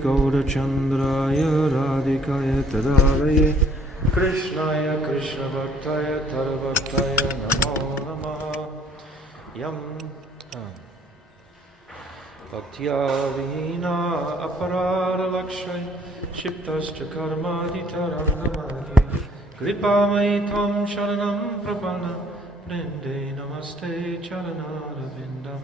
Gaurachandraya Radhikaya Tadaraye Krishnaya Krishna Bhaktaya Tarabhaktaya Namo Namaha Yam Bhaktya Vina Aparada Lakshay Shiptascha Karmadi Tarangamadi Kripamai Tvam Sharanam Prapana Prinde Namaste Charanarvindam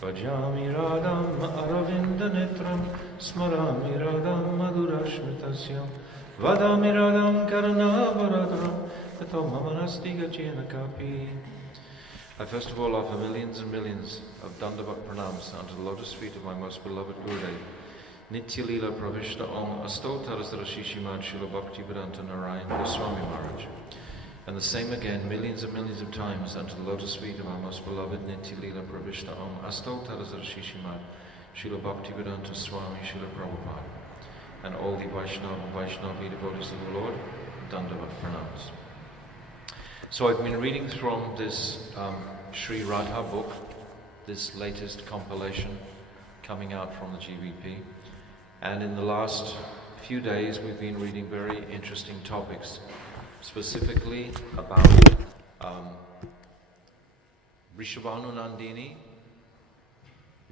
Vajami Radham Aravinda Netram Smarami Radham Madhurashmitasyam Vadami Radham Karnavaradram Tato Mamanasti Gachena Kapi. I first of all offer millions and millions of Dandavat pranams unto the lotus feet of my most beloved Gurudev Nitya Leela Pravishta Om Astotarasara Shishimad Srila Bhakti Vedanta Narayan Goswami Maharaj. And the same again, millions and millions of times, unto the lotus feet of our most beloved Nitya Leela Pravishta Om Astotarasara Shishimad Srila Bhakti Vedanta Swami Srila Prabhupada. And all the Vaishnava and Vaishnavi devotees of the Lord, Dandavat pranams. So I've been reading from this Sri Radha book, this latest compilation coming out from the GBP. And in the last few days we've been reading very interesting topics, specifically about Vrishabhanu Nandini,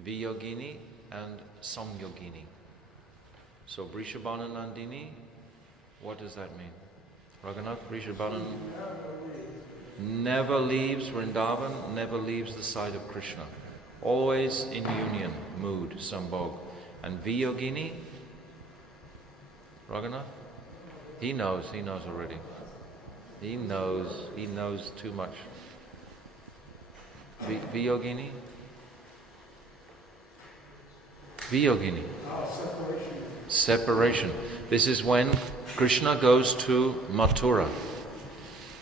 Viyogini and Samyogini. So Vrishabhanu Nandini, what does that mean? Raghunath, Vrishabhanu never leaves Vrindavan, never leaves the side of Krishna. Always in union, mood, sambhog. And Viyogini, Raghunath? He knows already. He knows too much. Viyogini? Viyogini. Separation. This is when Krishna goes to Mathura.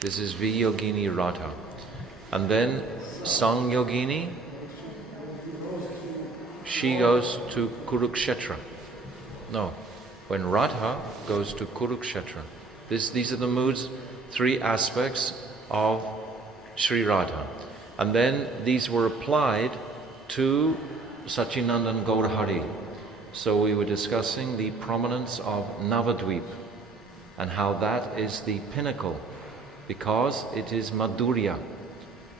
This is Viyogini Radha. And then Sangyogini, she goes to Kurukshetra. No, when Radha goes to Kurukshetra. These are the moods, three aspects of Sri Radha. And then these were applied to Sachinandan Gaurahari. So we were discussing the prominence of Navadvip and how that is the pinnacle, because it is Madhurya,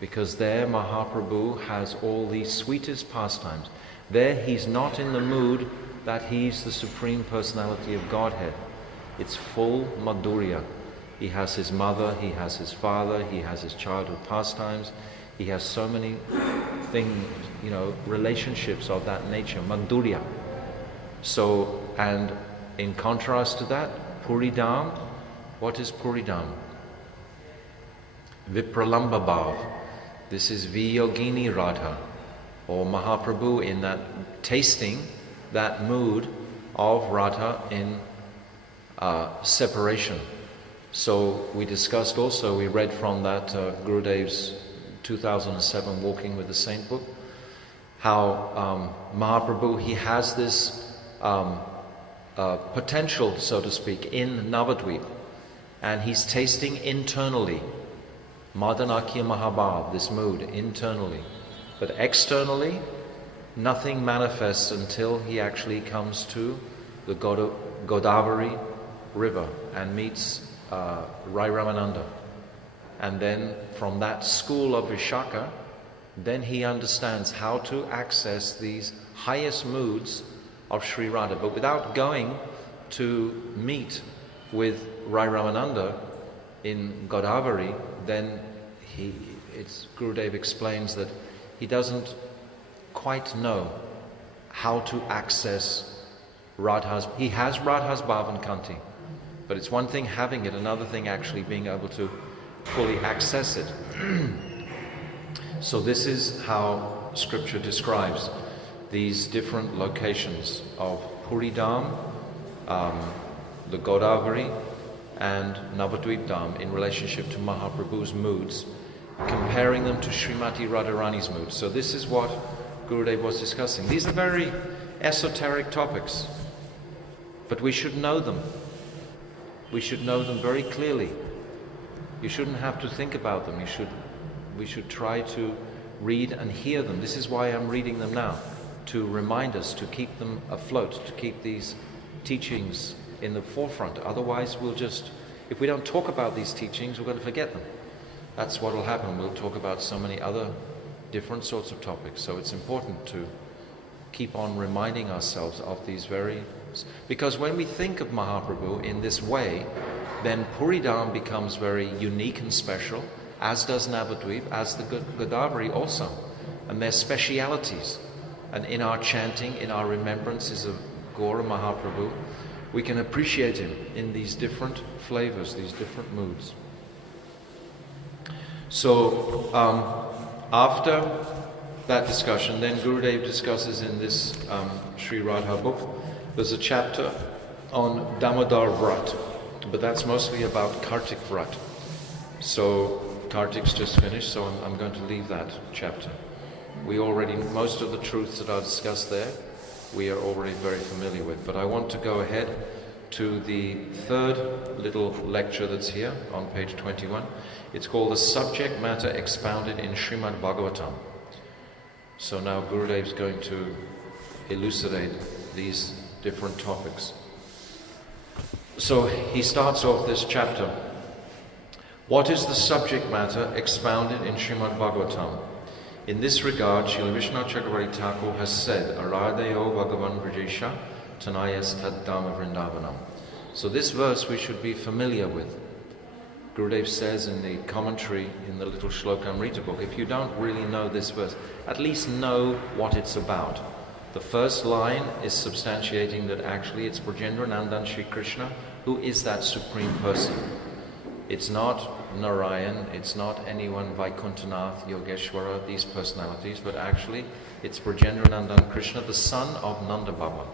because there Mahaprabhu has all the sweetest pastimes. There he's not in the mood that he's the Supreme Personality of Godhead. It's full Madhurya. He has his mother, he has his father, he has his childhood pastimes. He has so many things, relationships of that nature, Madhurya. So, and in contrast to that, Puridam, what is Puridam? Vipralamba Bhav. This is Viyogini Radha, or Mahaprabhu in that tasting that mood of Radha in separation. So we discussed also, we read from that Gurudev's 2007 Walking with the Saint book, how Mahaprabhu, he has this potential, so to speak, in Navadvip, and he's tasting internally, Madanakya Mahabhav, this mood internally. But externally, nothing manifests until he actually comes to the Godavari river and meets Rai Ramananda. And then from that school of Vishaka, then he understands how to access these highest moods of Sri Radha. But without going to meet with Rai Ramananda in Godavari, then Gurudev explains that he doesn't quite know how to access Radha's. He has Radha's Bhavan Kanti, but it's one thing having it, another thing actually being able to fully access it. So this is how Scripture describes these different locations of Puridam, the Godavari, and Navadvip Dham in relationship to Mahaprabhu's moods, comparing them to Srimati Radharani's moods. So this is what Gurudev was discussing. These are very esoteric topics, but we should know them. We should know them very clearly. You shouldn't have to think about them. We should try to read and hear them. This is why I'm reading them now, to remind us, to keep them afloat, to keep these teachings in the forefront. Otherwise, if we don't talk about these teachings, we're going to forget them. That's what will happen. We'll talk about so many other different sorts of topics. So it's important to keep on reminding ourselves of these because when we think of Mahaprabhu in this way, then Puridam becomes very unique and special, as does Navadvip, as the Godavari also. And their specialities. And in our chanting, in our remembrances of Gaura Mahaprabhu, we can appreciate him in these different flavors, these different moods. So, after that discussion, then Gurudev discusses in this Sri Radha book, there's a chapter on Damodar Vrat, but that's mostly about Kartik Vrat. So, Kartik's just finished, so I'm going to leave that chapter. Most of the truths that are discussed there, we are already very familiar with. But I want to go ahead to the third little lecture that's here on page 21. It's called The Subject Matter Expounded in Srimad Bhagavatam. So now Gurudev's going to elucidate these different topics. So he starts off this chapter. What is the subject matter expounded in Srimad Bhagavatam? In this regard, Srila Vishnu Chakravarti Thakur has said, Aradhayo Bhagavan Brajesha Tanayas Taddama Vrindavanam. So this verse we should be familiar with. Gurudev says in the commentary in the little Shlokamrita book, if you don't really know this verse, at least know what it's about. The first line is substantiating that actually it's Brajendra Nandan Shri Krishna who is that Supreme Person. It's not Narayan, it's not anyone, Vaikuntanath, Yogeshwara, these personalities, but actually it's Brajendra Nandan Krishna, the son of Nanda Baba.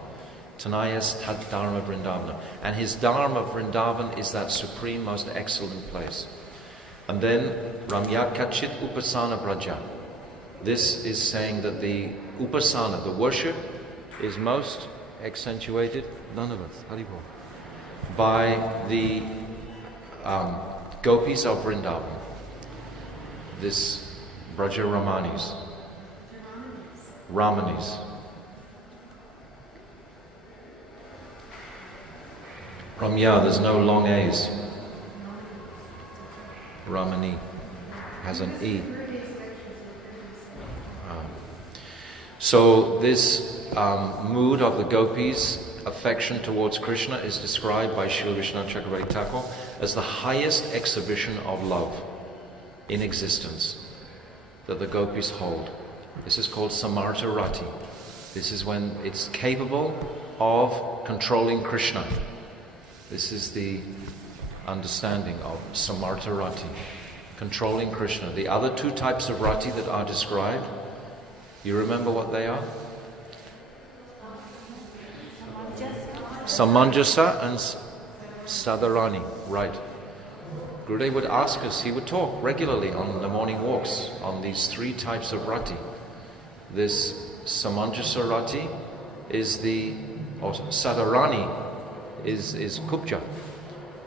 Tanayas Tad Dharma Vrindavana. And his Dharma Vrindavan is that supreme, most excellent place. And then Ramya Kachit Upasana Braja. This is saying that the Upasana, the worship, is most accentuated, none of us, Haribol, by the Gopis of Vrindavan, this Braja Ramanis, Ramya, there's no long A's. Ramani has an E. So this mood of the gopis, affection towards Krishna, is described by Srila Vishnu Chakravarti Thakur as the highest exhibition of love in existence that the gopis hold. This is called Samartha Rati. This is when it's capable of controlling Krishna. This is the understanding of Samartha Rati, controlling Krishna. The other two types of Rati that are described, you remember what they are? Samanjasa and Sadharani, right. Gurudev would ask us, he would talk regularly on the morning walks on these three types of Rati. This Samanjasa Rati is or Sadharani is Kubja.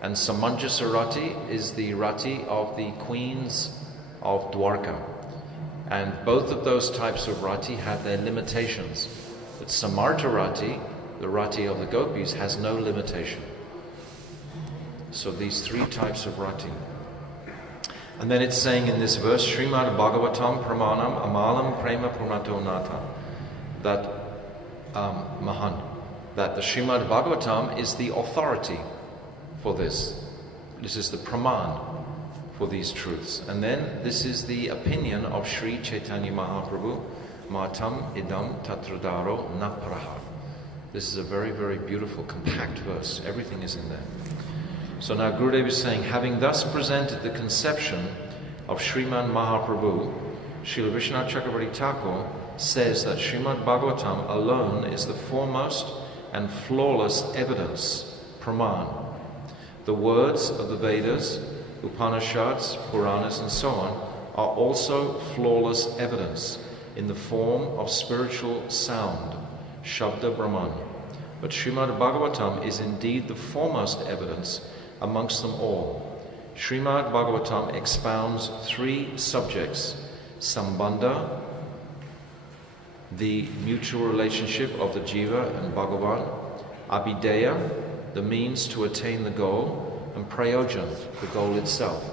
And Samanjasa Rati is the Rati of the queens of Dwarka. And both of those types of Rati have their limitations. But Samartha Rati, the Rati of the gopis, has no limitation. So these three types of Rati. And then it's saying in this verse, Srimad Bhagavatam Pramanam Amalam Prema Purnato Nata, that Mahan, that the Srimad Bhagavatam is the authority for this. This is the Praman for these truths. And then this is the opinion of Sri Chaitanya Mahaprabhu, Matam Idam Tatradaro Napraha. This is a very, very beautiful, compact verse. Everything is in there. So now Gurudev is saying, having thus presented the conception of Sriman Mahaprabhu, Srila Vishnu Chakravarti Thakur says that Srimad Bhagavatam alone is the foremost and flawless evidence, Praman. The words of the Vedas, Upanishads, Puranas and so on are also flawless evidence in the form of spiritual sound, Shabda Brahman. But Srimad Bhagavatam is indeed the foremost evidence amongst them all. Srimad Bhagavatam expounds three subjects: Sambandha, the mutual relationship of the Jiva and Bhagavan; Abhideya, the means to attain the goal, and prayojan, the goal itself.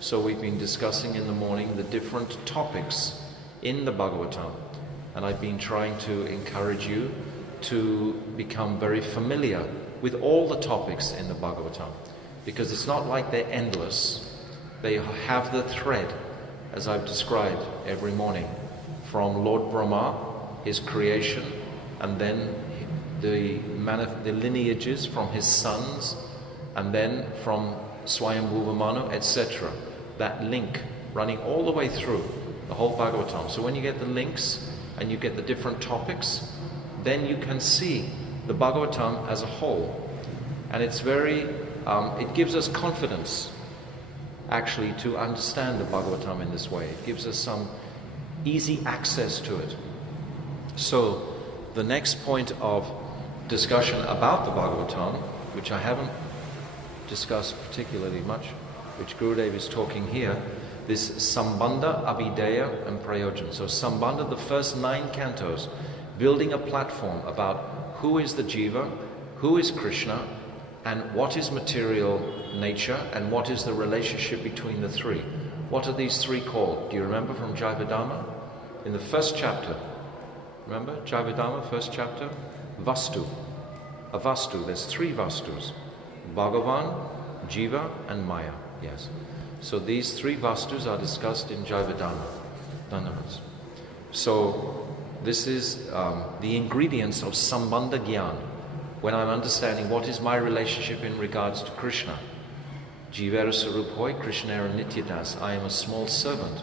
So we've been discussing in the morning the different topics in the Bhagavatam, and I've been trying to encourage you to become very familiar with all the topics in the Bhagavatam, because it's not like they're endless. They have the thread, as I've described every morning, from Lord Brahma, his creation, and then the lineages from his sons, and then from Swayambhuva Manu, etc. That link running all the way through the whole Bhagavatam. So when you get the links and you get the different topics, then you can see the Bhagavatam as a whole. And it's it gives us confidence actually to understand the Bhagavatam in this way. It gives us some easy access to it. So the next point of discussion about the Bhagavatam, which I haven't discussed particularly much, which Gurudev is talking here, this Sambandha, Abhideya and Prayojan. So Sambandha, the first 9 cantos, building a platform about who is the Jiva, who is Krishna, and what is material nature, and what is the relationship between the three. What are these three called? Do you remember from Jivadhamma? In the first chapter, remember Jivadhamma, first chapter? Vastu. A Vastu, there's 3 Vastus. Bhagavan, Jiva and Maya. Yes. So these 3 Vastus are discussed in Jivadhamma. Dhanavas. So this is the ingredients of Sambandha Gyan. When I'm understanding what is my relationship in regards to Krishna. Jivera Sarup Hoy, Krishnera Nityadas. I am a small servant,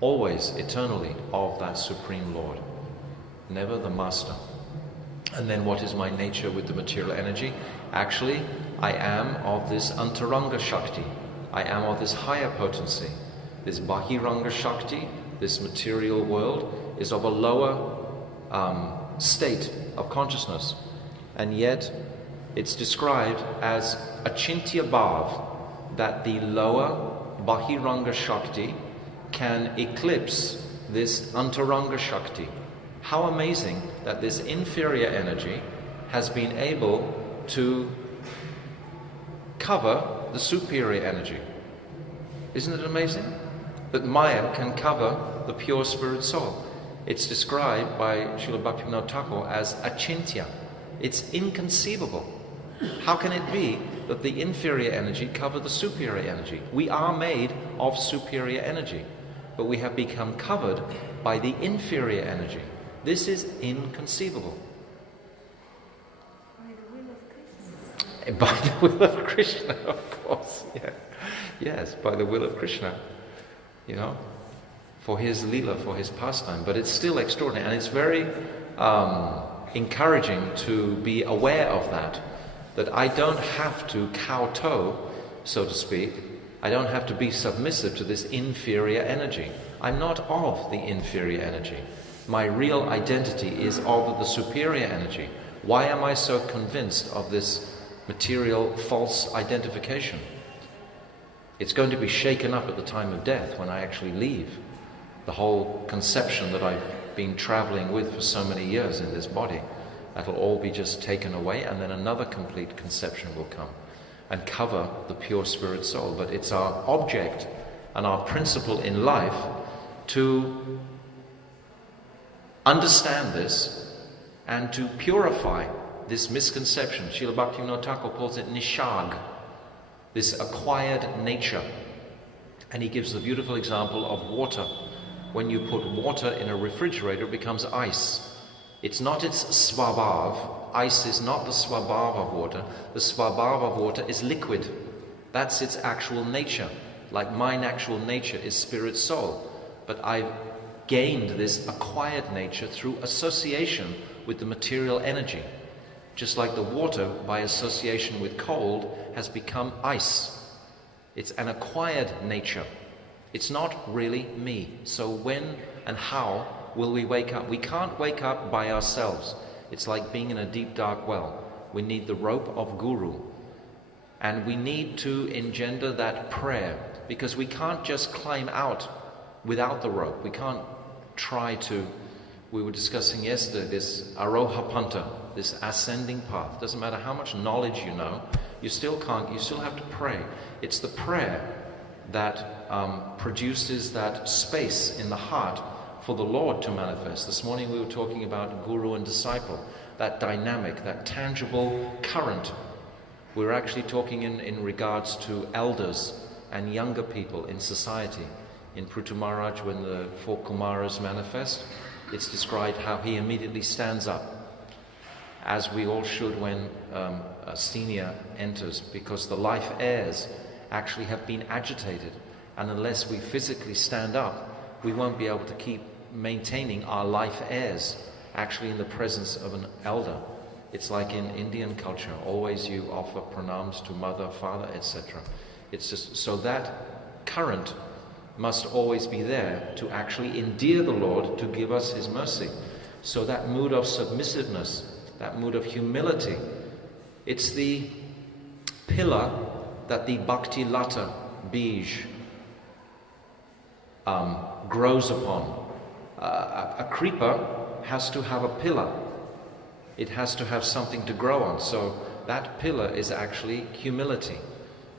always, eternally, of that Supreme Lord. Never the master. And then what is my nature with the material energy? Actually, I am of this Antaranga Shakti. I am of this higher potency. This Bahiranga Shakti, this material world, is of a lower state of consciousness. And yet, it's described as Achintya Bhav, that the lower Bahiranga Shakti can eclipse this Antaranga Shakti. How amazing that this inferior energy has been able to cover the superior energy. Isn't it amazing? That Maya can cover the pure spirit soul. It's described by Srila Bhaktivinoda Thakur as achintya. It's inconceivable. How can it be that the inferior energy cover the superior energy? We are made of superior energy, but we have become covered by the inferior energy. This is inconceivable. By the will of Krishna, of course. Yeah. Yes, by the will of Krishna. For his lila, for his pastime. But it's still extraordinary, and it's very encouraging to be aware of that I don't have to kowtow, so to speak. I don't have to be submissive to this inferior energy. I'm not of the inferior energy. My real identity is of the superior energy. Why am I so convinced of this material false identification? It's going to be shaken up at the time of death when I actually leave. The whole conception that I've been traveling with for so many years in this body, that'll all be just taken away, and then another complete conception will come and cover the pure spirit soul. But it's our object and our principle in life to understand this and to purify this misconception. Srila Bhaktivinoda Thakur calls it nishag, this acquired nature. And he gives the beautiful example of water. When you put water in a refrigerator, it becomes ice. It's not its swabhav. Ice is not the swabhav of water. The swabhav of water is liquid. That's its actual nature. Like mine actual nature is spirit soul. But I've gained this acquired nature through association with the material energy. Just like the water, by association with cold, has become ice. It's an acquired nature. It's not really me. So when and how will we wake up? We can't wake up by ourselves. It's like being in a deep dark well. We need the rope of Guru. And we need to engender that prayer, because we can't just climb out without the rope. We can't try to we were discussing yesterday, this Arohapanta, this ascending path. Doesn't matter how much knowledge you know, you still have to pray. It's the prayer that produces that space in the heart for the Lord to manifest. This morning we were talking about guru and disciple, that dynamic, that tangible current. We're actually talking in regards to elders and younger people in society. In Prithu Maharaj, when the 4 Kumaras manifest, it's described how he immediately stands up, as we all should when a senior enters, because the life heirs actually have been agitated, and unless we physically stand up, we won't be able to keep maintaining our life heirs actually in the presence of an elder. It's like in Indian culture, always you offer pranams to mother, father, etc. It's just so that current must always be there to actually endear the Lord to give us His mercy. So that mood of submissiveness, that mood of humility, it's the pillar that the Bhakti Lata Bij grows upon. A creeper has to have a pillar. It has to have something to grow on. So that pillar is actually humility.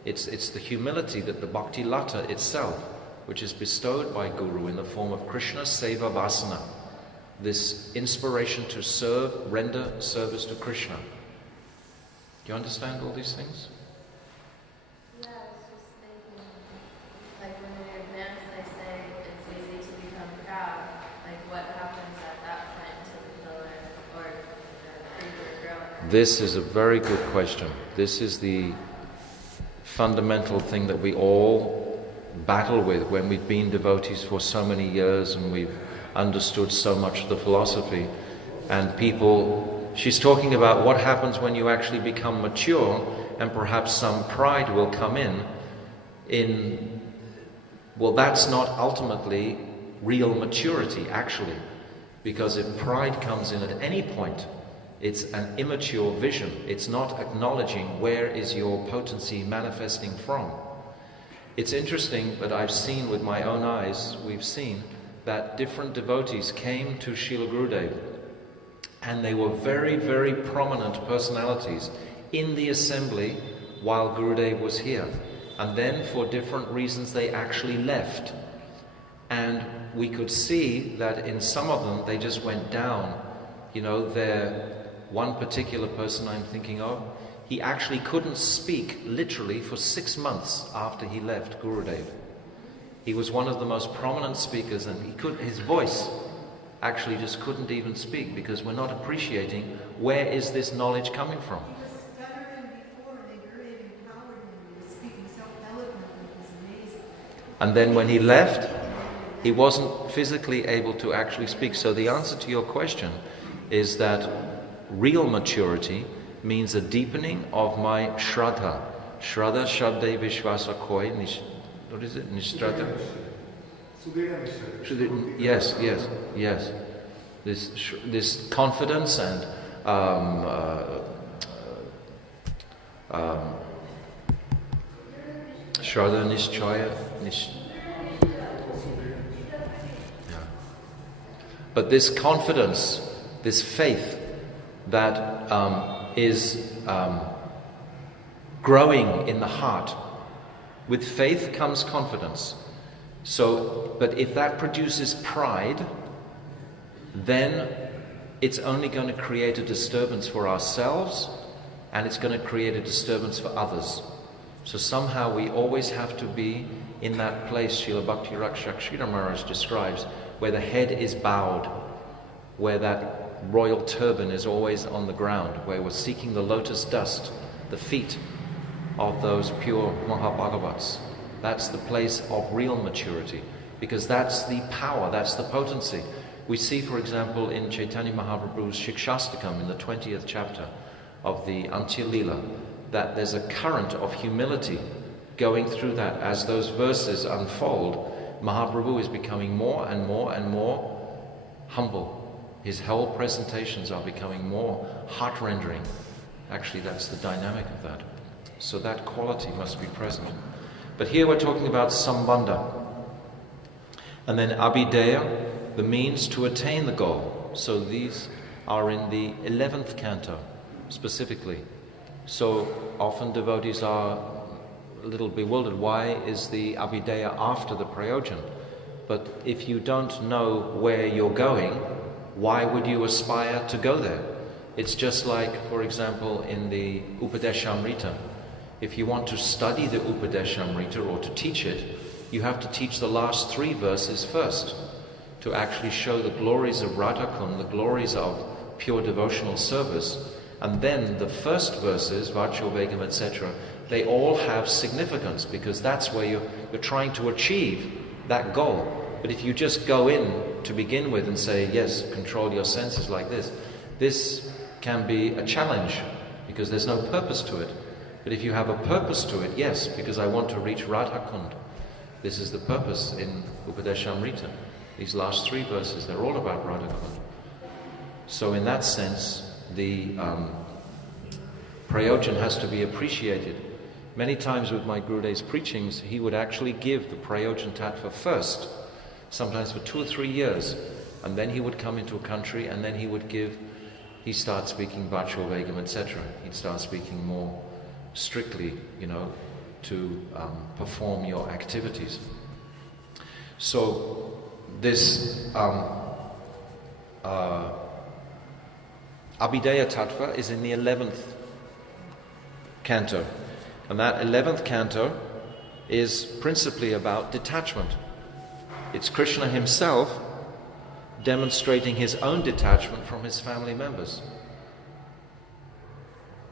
It's the humility that the Bhakti Lata itself, which is bestowed by Guru in the form of Krishna Seva Vasana, this inspiration to serve, render service to Krishna. Do you understand all these things? Yeah, I was just thinking, like when we advance, they say it's easy to become proud. Like what happens at that point to the pillar or the creeper growing? This is a very good question. This is the fundamental thing that we all battle with when we've been devotees for so many years and we've understood so much of the philosophy. And people, she's talking about what happens when you actually become mature, and perhaps some pride will come in, well, that's not ultimately real maturity, actually. Because if pride comes in at any point, it's an immature vision. It's not acknowledging where is your potency manifesting from. It's interesting, but I've seen with my own eyes, we've seen that different devotees came to Srila Gurudev, and they were very, very prominent personalities in the assembly while Gurudev was here. And then for different reasons they actually left. And we could see that in some of them they just went down. You know, one particular person I'm thinking of, he actually couldn't speak literally for 6 months after he left Gurudev. He was one of the most prominent speakers, and his voice actually just couldn't even speak, because we're not appreciating where is this knowledge coming from. He was stuttering before, and they Gurudev empowered him. He was speaking so eloquently, it was amazing. And then when he left, he wasn't physically able to actually speak. So the answer to your question is that real maturity means a deepening of my Shraddha. Shraddha, Shraddha, Vishvasa, Koi, what is it? Nishraddha? Yes. This confidence and Shraddha, Nishchaya, But this confidence, this faith that is growing in the heart. With faith comes confidence. But if that produces pride, then it's only going to create a disturbance for ourselves, and it's going to create a disturbance for others. So somehow we always have to be in that place Srila Bhakti Rakshak Maharaj describes, where the head is bowed, where that royal turban is always on the ground, where we're seeking the lotus dust, the feet of those pure Mahabhagavats. That's the place of real maturity, because that's the power, that's the potency. We see, for example, in Chaitanya Mahaprabhu's Shikshastakam, in the 20th chapter of the Antya Lila, that there's a current of humility going through that. As those verses unfold, Mahaprabhu is becoming more and more and more humble. His whole presentations are becoming more heart-rendering. Actually, that's the dynamic of that. So that quality must be present. But here we're talking about Sambandha. And then Abhideya, the means to attain the goal. So these are in the 11th canto specifically. So often devotees are a little bewildered. Why is the Abhideya after the Prayojan? But if you don't know where you're going, why would you aspire to go there? It's just like, for example, in the Upadeshamrita. If you want to study the Upadeshamrita or to teach it, you have to teach the last 3 verses first to actually show the glories of Radhakund, the glories of pure devotional service. And then the first verses, Vacho Vegam, etc., they all have significance because that's where you're trying to achieve that goal. But if you just go in to begin with and say, yes, control your senses like this can be a challenge because there's no purpose to it. But if you have a purpose to it, yes, because I want to reach Radhakund. This is the purpose in Upadeshamrita. These last 3 verses, they're all about Radhakund. So in that sense, the Prayojan has to be appreciated. Many times with my Gurudev's preachings, he would actually give the Prayojan Tattva first, sometimes for 2 or 3 years, and then he would come into a country and then he start speaking Vacho Vegam, etc. He'd start speaking more strictly, to perform your activities. So this Abhideya Tattva is in the 11th canto. And that 11th canto is principally about detachment. It's Krishna himself demonstrating his own detachment from his family members.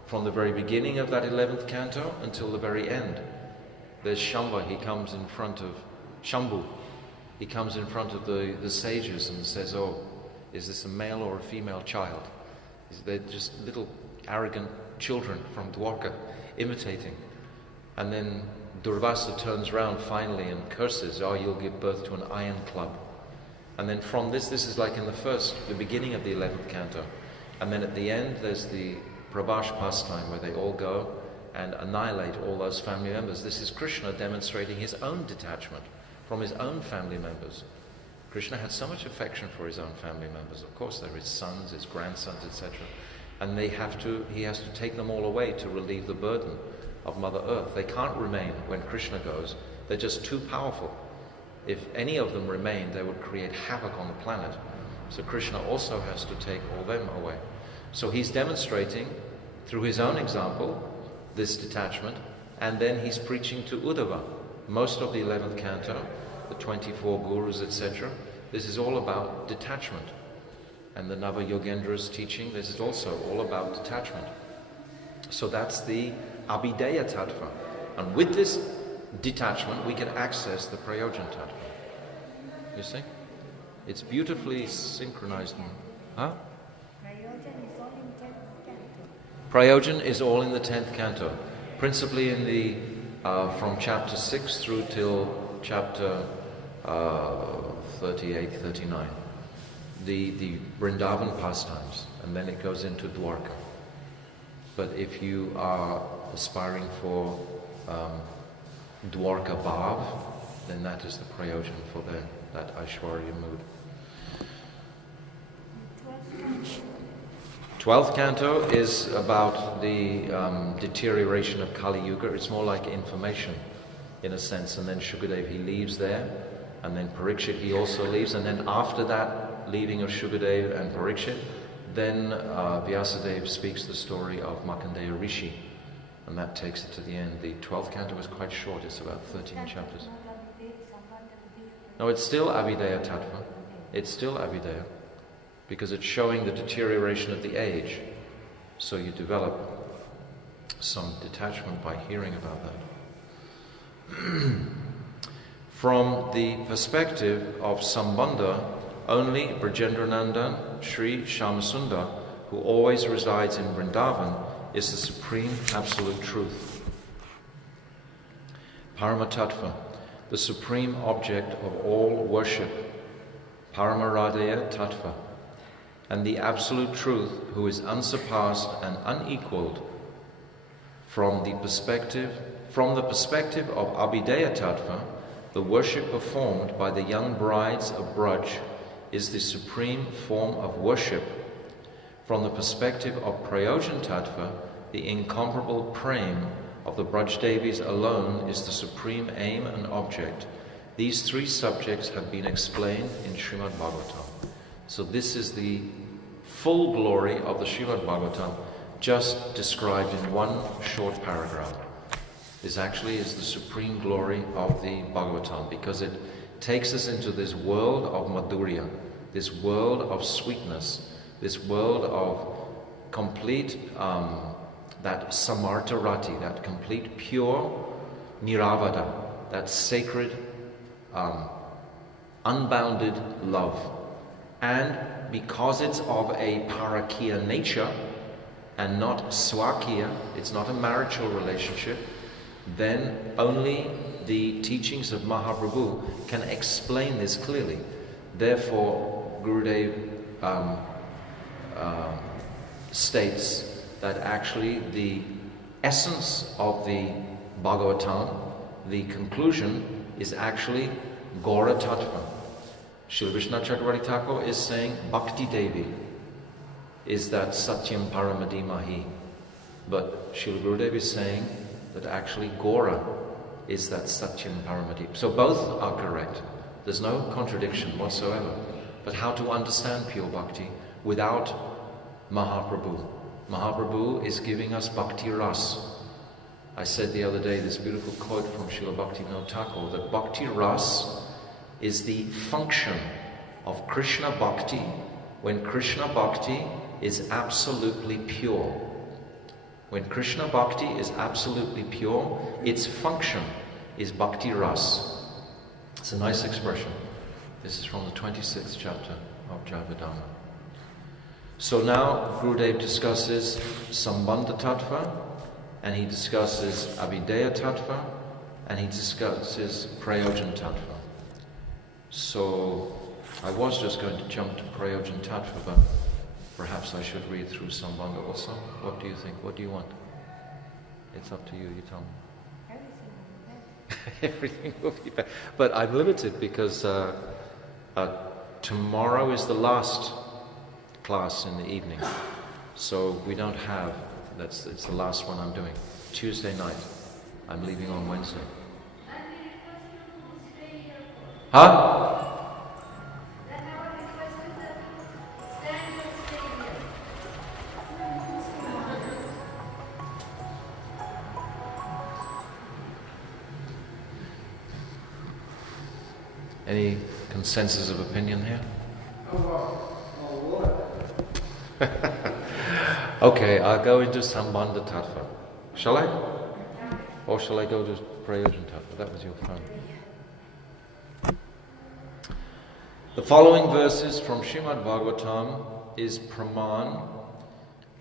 From the very beginning of that 11th canto until the very end. There's Shamba, he comes in front of Shambhu. He comes in front of the sages and says, oh, is this a male or a female child? They're just little arrogant children from Dwarka imitating. And then Durvasa turns around finally and curses, oh, you'll give birth to an iron club. And then from this is like in the beginning of the 11th canto. And then at the end, there's the Prabhash pastime where they all go and annihilate all those family members. This is Krishna demonstrating his own detachment from his own family members. Krishna had so much affection for his own family members. Of course, they're his sons, his grandsons, etc. And he has to take them all away to relieve the burden of Mother Earth. They can't remain when Krishna goes. They're just too powerful. If any of them remain, they would create havoc on the planet. So Krishna also has to take all them away. So he's demonstrating through his own example this detachment, and then he's preaching to Uddhava. Most of the 11th canto, the 24 gurus, etc., this is all about detachment. And the Nava Yogendra's teaching, this is also all about detachment. So that's the Abhideya Tattva. And with this detachment, we can access the Prayojan Tattva. You see? It's beautifully synchronized. Huh? Prayojan is all in the 10th canto. Principally in the from chapter 6 through till chapter 38, 39. The Vrindavan pastimes, and then it goes into Dwarka. But if you are aspiring for Dwarka Bhav, then that is the Prayojan for that Aishwarya mood. 12th canto is about the deterioration of Kali Yuga. It's more like information in a sense. And then Shukadev, he leaves there. And then Parikshit, he also leaves. And then after that leaving of Shukadev and Parikshit, then Vyasadeva speaks the story of Markandeya Rishi. And that takes it to the end. The 12th canto is quite short. It's about 13 chapters. No, it's still Abhideya Tattva. It's still Abhideya. Because it's showing the deterioration of the age. So you develop some detachment by hearing about that. From the perspective of Sambandha, only Brajendranandan, Sri Shyamasundar, who always resides in Vrindavan, is the supreme absolute truth. Paramatattva, the supreme object of all worship. Paramaradaya Tattva, and the absolute truth who is unsurpassed and unequaled. From the perspective of Abhideya Tattva, the worship performed by the young brides of Braj is the supreme form of worship. From the perspective of Prayojan Tattva, the incomparable prem of the Brajdevis alone is the supreme aim and object. These three subjects have been explained in Srimad Bhagavatam. So this is the full glory of the Srimad Bhagavatam, just described in one short paragraph. This actually is the supreme glory of the Bhagavatam, because it takes us into this world of Madhurya, this world of sweetness, this world of complete, that Samartha Rati, that complete pure Niravada, that sacred, unbounded love. And because it's of a Parakiya nature and not Swakiya, it's not a marital relationship, then only the teachings of Mahaprabhu can explain this clearly. Therefore, Gurudev states that actually the essence of the Bhagavatam, the conclusion, is actually Gaura Tattva. Srila Vishnu Chakravarti Thakur is saying Bhakti Devi is that Satyam Paramadimahi. But Srila Gurudev is saying that actually Gaura is that Satyam Paramadi. So both are correct. There's no contradiction whatsoever. But how to understand pure bhakti without Mahaprabhu? Mahaprabhu is giving us bhakti ras. I said the other day this beautiful quote from Srila Bhaktivinoda Thakur, that bhakti ras is the function of Krishna bhakti when Krishna bhakti is absolutely pure. When Krishna bhakti is absolutely pure, its function is bhakti ras. It's a nice expression. This is from the 26th chapter of Jayavardhana. So now Gurudev discusses Sambandha Tattva, and he discusses Avideya Tattva, and he discusses Prayojan Tattva. So I was just going to jump to Prayojan Tattva, but perhaps I should read through Sambandha also. What do you think? What do you want? It's up to you, you tell me. Everything will be better. But I'm limited because tomorrow is the last class in the evening. So we don't have, it's the last one I'm doing. Tuesday night. I'm leaving on Wednesday. Huh? Any consensus of opinion here? Okay, I'll go into Sambandha Tattva. Shall I? Or shall I go to Prayojan Tattva? That was your phone. The following verses from Srimad Bhagavatam is praman,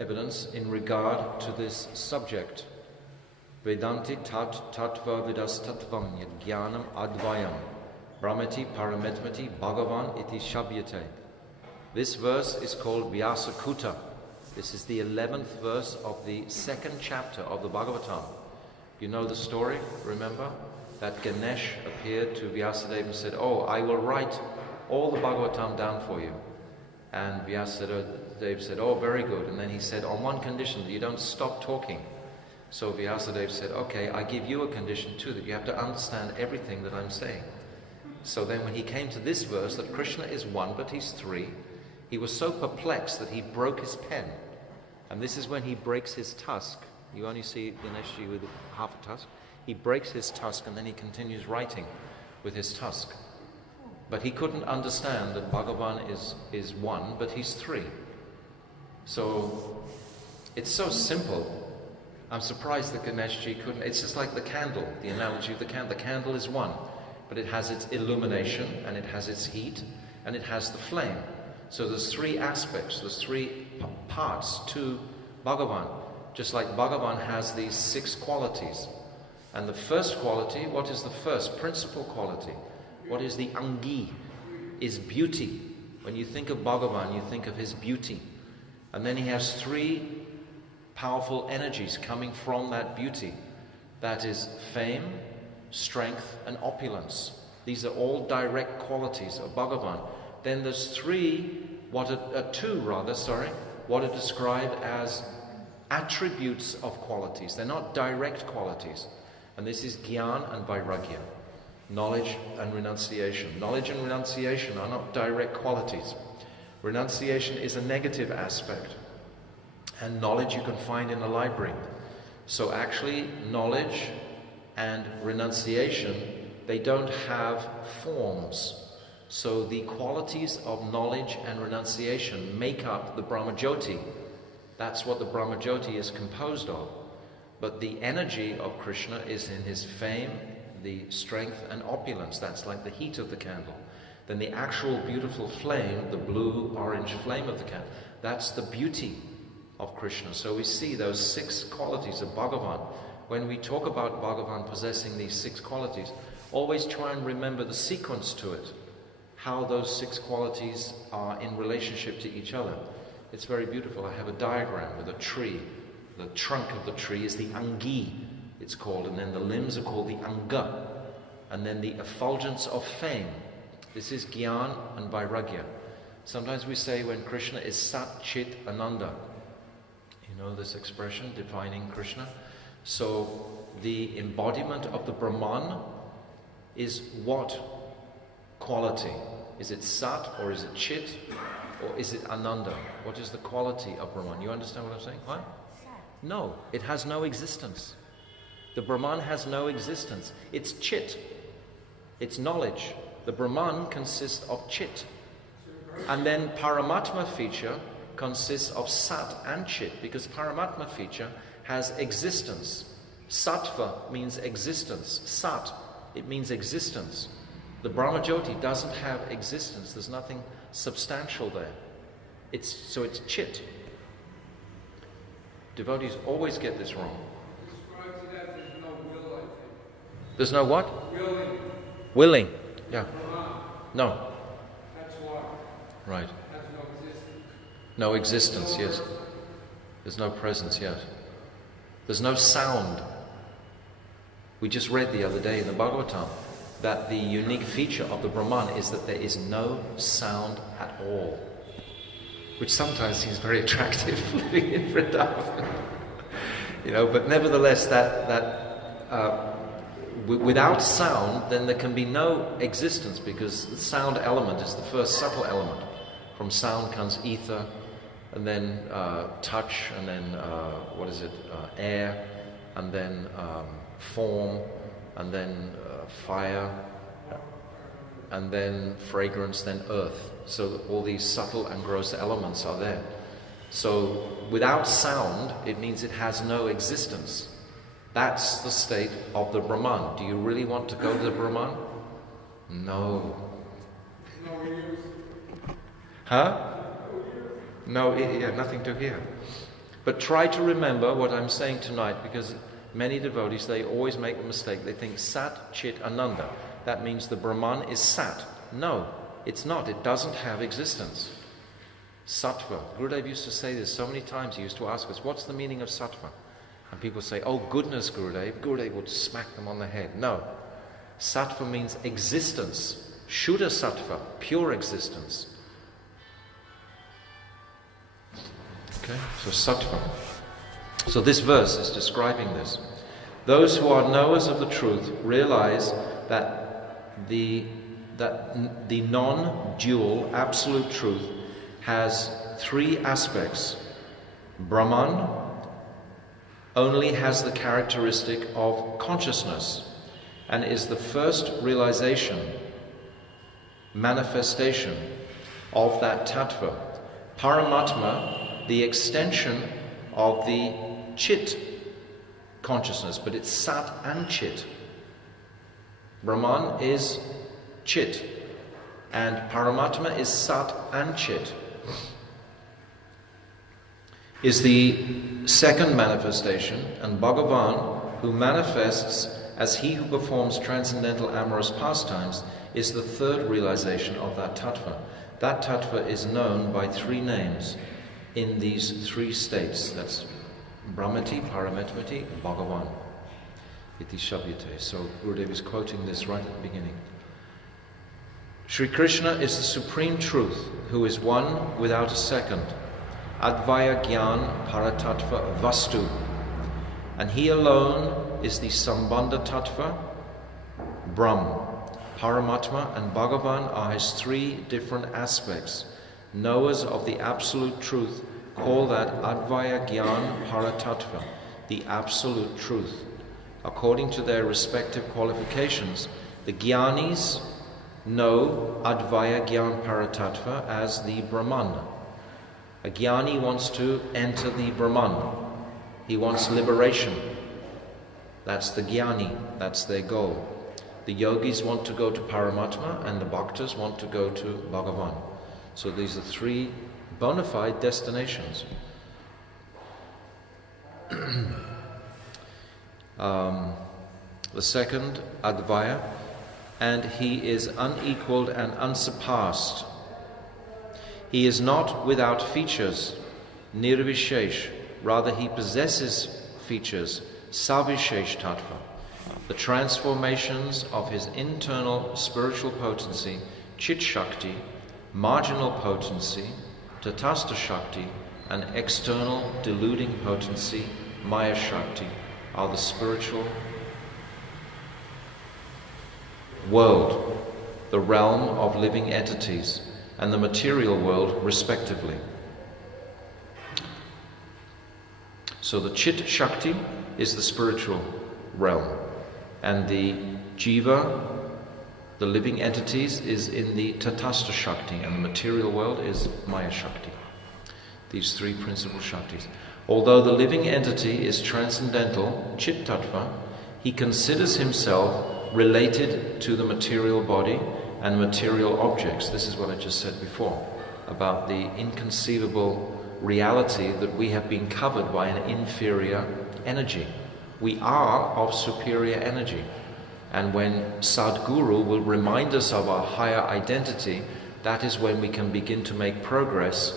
evidence in regard to this subject. Vedanti tat tattva vidas tattvam yajnanam advayam brahmati parametmati bhagavan iti shabhyate. This verse is called Vyasakuta. This is the 11th verse of the second chapter of the Bhagavatam. You know the story, remember? That Ganesh appeared to Vyasadeva and said, "Oh, I will write all the Bhagavatam down for you." And Vyasadeva said, "Oh, very good." And then he said, "On one condition, that you don't stop talking." So Vyasadeva said, "Okay, I give you a condition too, that you have to understand everything that I'm saying." So then when he came to this verse, that Krishna is one but he's three, he was so perplexed that he broke his pen. And this is when he breaks his tusk. You only see Ganeshji with half a tusk. He breaks his tusk and then he continues writing with his tusk. But he couldn't understand that Bhagavan is one, but he's three. So it's so simple. I'm surprised that Ganeshji couldn't. It's just like the candle, the analogy of the candle. The candle is one, but it has its illumination and it has its heat and it has the flame. So there's three aspects, there's three parts to Bhagavan. Just like Bhagavan has these 6 qualities. And the first quality, what is the first principal quality? What is the angi? Is beauty. When you think of Bhagavan, you think of his beauty. And then he has 3 powerful energies coming from that beauty. That is fame, strength, and opulence. These are all direct qualities of Bhagavan. then there's what are described as attributes of qualities. They're not direct qualities. And this is Gyan and Vairagya, knowledge and renunciation. Knowledge and renunciation are not direct qualities. Renunciation is a negative aspect. And knowledge you can find in a library. So actually, knowledge and renunciation, they don't have forms. So the qualities of knowledge and renunciation make up the Brahmajyoti. That's what the Brahmajyoti is composed of. But the energy of Krishna is in his fame, the strength and opulence. That's like the heat of the candle. Then the actual beautiful flame, the blue-orange flame of the candle, that's the beauty of Krishna. So we see those 6 qualities of Bhagavan. When we talk about Bhagavan possessing these 6 qualities, always try and remember the sequence to it, how those 6 qualities are in relationship to each other. It's very beautiful. I have a diagram with a tree. The trunk of the tree is the Angi, it's called, and then the limbs are called the Anga, and then the effulgence of fame. This is Gyan and Vairagya. Sometimes we say when Krishna is Sat Chit Ananda, you know this expression defining Krishna. So the embodiment of the Brahman is what quality? Is it Sat or is it Chit or is it Ananda? What is the quality of Brahman? You understand what I'm saying? What? No, it has no existence. The Brahman has no existence. It's Chit. It's knowledge. The Brahman consists of Chit. And then Paramatma feature consists of Sat and Chit, because Paramatma feature has existence. Sattva means existence. Sat, it means existence. The Brahmajyoti doesn't have existence. There's nothing substantial there. So it's Chit. Devotees always get this wrong. There's no will, I think. There's no what? Willing. Willing. Yeah. No. That's why. Right. Has no existence. No existence, yes. There's no presence, yes. There's no sound. We just read the other day in the Bhagavatam that the unique feature of the Brahman is that there is no sound at all, which sometimes seems very attractive living in Vrindavan. But nevertheless, without sound, then there can be no existence, because the sound element is the first subtle element. From sound comes ether, and then touch, and then air, and then form, and then fire, and then fragrance, then earth. So all these subtle and gross elements are there. So without sound, it means it has no existence. That's the state of the Brahman. Do you really want to go to the Brahman? No. Huh? No, nothing to hear. But try to remember what I'm saying tonight, because many devotees, they always make the mistake. They think Sat, Chit, Ananda. That means the Brahman is Sat. No, it's not. It doesn't have existence. Sattva. Gurudev used to say this so many times. He used to ask us, what's the meaning of Sattva? And people say, oh goodness, Gurudev. Gurudev would smack them on the head. No. Sattva means existence. Shuddha Sattva, pure existence. Okay, so Sattva. So this verse is describing this. Those who are knowers of the truth realize that the non-dual absolute truth has 3 aspects. Brahman only has the characteristic of consciousness and is the first realization, manifestation of that tattva. Paramatma, the extension of the Chit consciousness, but it's Sat and Chit. Brahman is Chit, and Paramatma is Sat and Chit. Is the second manifestation, and Bhagavan, who manifests as he who performs transcendental amorous pastimes, is the third realization of that tattva. That tattva is known by 3 names in these 3 states. That's Brahmati, Paramatmati, and Bhagavan. Iti Shabhyate. So Gurudev is quoting this right at the beginning. Sri Krishna is the supreme truth, who is one without a second. Advaya Gyan Paratattva Vastu. And he alone is the Sambandha Tattva, Brahm. Paramatma and Bhagavan are his three different aspects. Knowers of the absolute truth call that Advaya Gyan Paratattva, the absolute truth. According to their respective qualifications, the Gyanis know Advaya Gyan Paratattva as the Brahman. A Gyani wants to enter the Brahman. He wants liberation. That's the Gyani, that's their goal. The yogis want to go to Paramatma and the bhaktas want to go to Bhagavan. So these are three bona fide destinations. The second, Advaya, and he is unequaled and unsurpassed. He is not without features, nirvishesh, rather he possesses features, savishesh tattva. The transformations of his internal spiritual potency, Chit Shakti, marginal potency, Tatastha Shakti, and external deluding potency, Maya Shakti, are the spiritual world, the realm of living entities, and the material world, respectively. So the Chit Shakti is the spiritual realm, and the Jiva, the living entities, is in the Tatastha Shakti, and the material world is Maya Shakti. These three principal Shaktis. Although the living entity is transcendental, Chit Tattva, he considers himself related to the material body and material objects. This is what I just said before, about the inconceivable reality that we have been covered by an inferior energy. We are of superior energy. And when Sadguru will remind us of our higher identity, that is when we can begin to make progress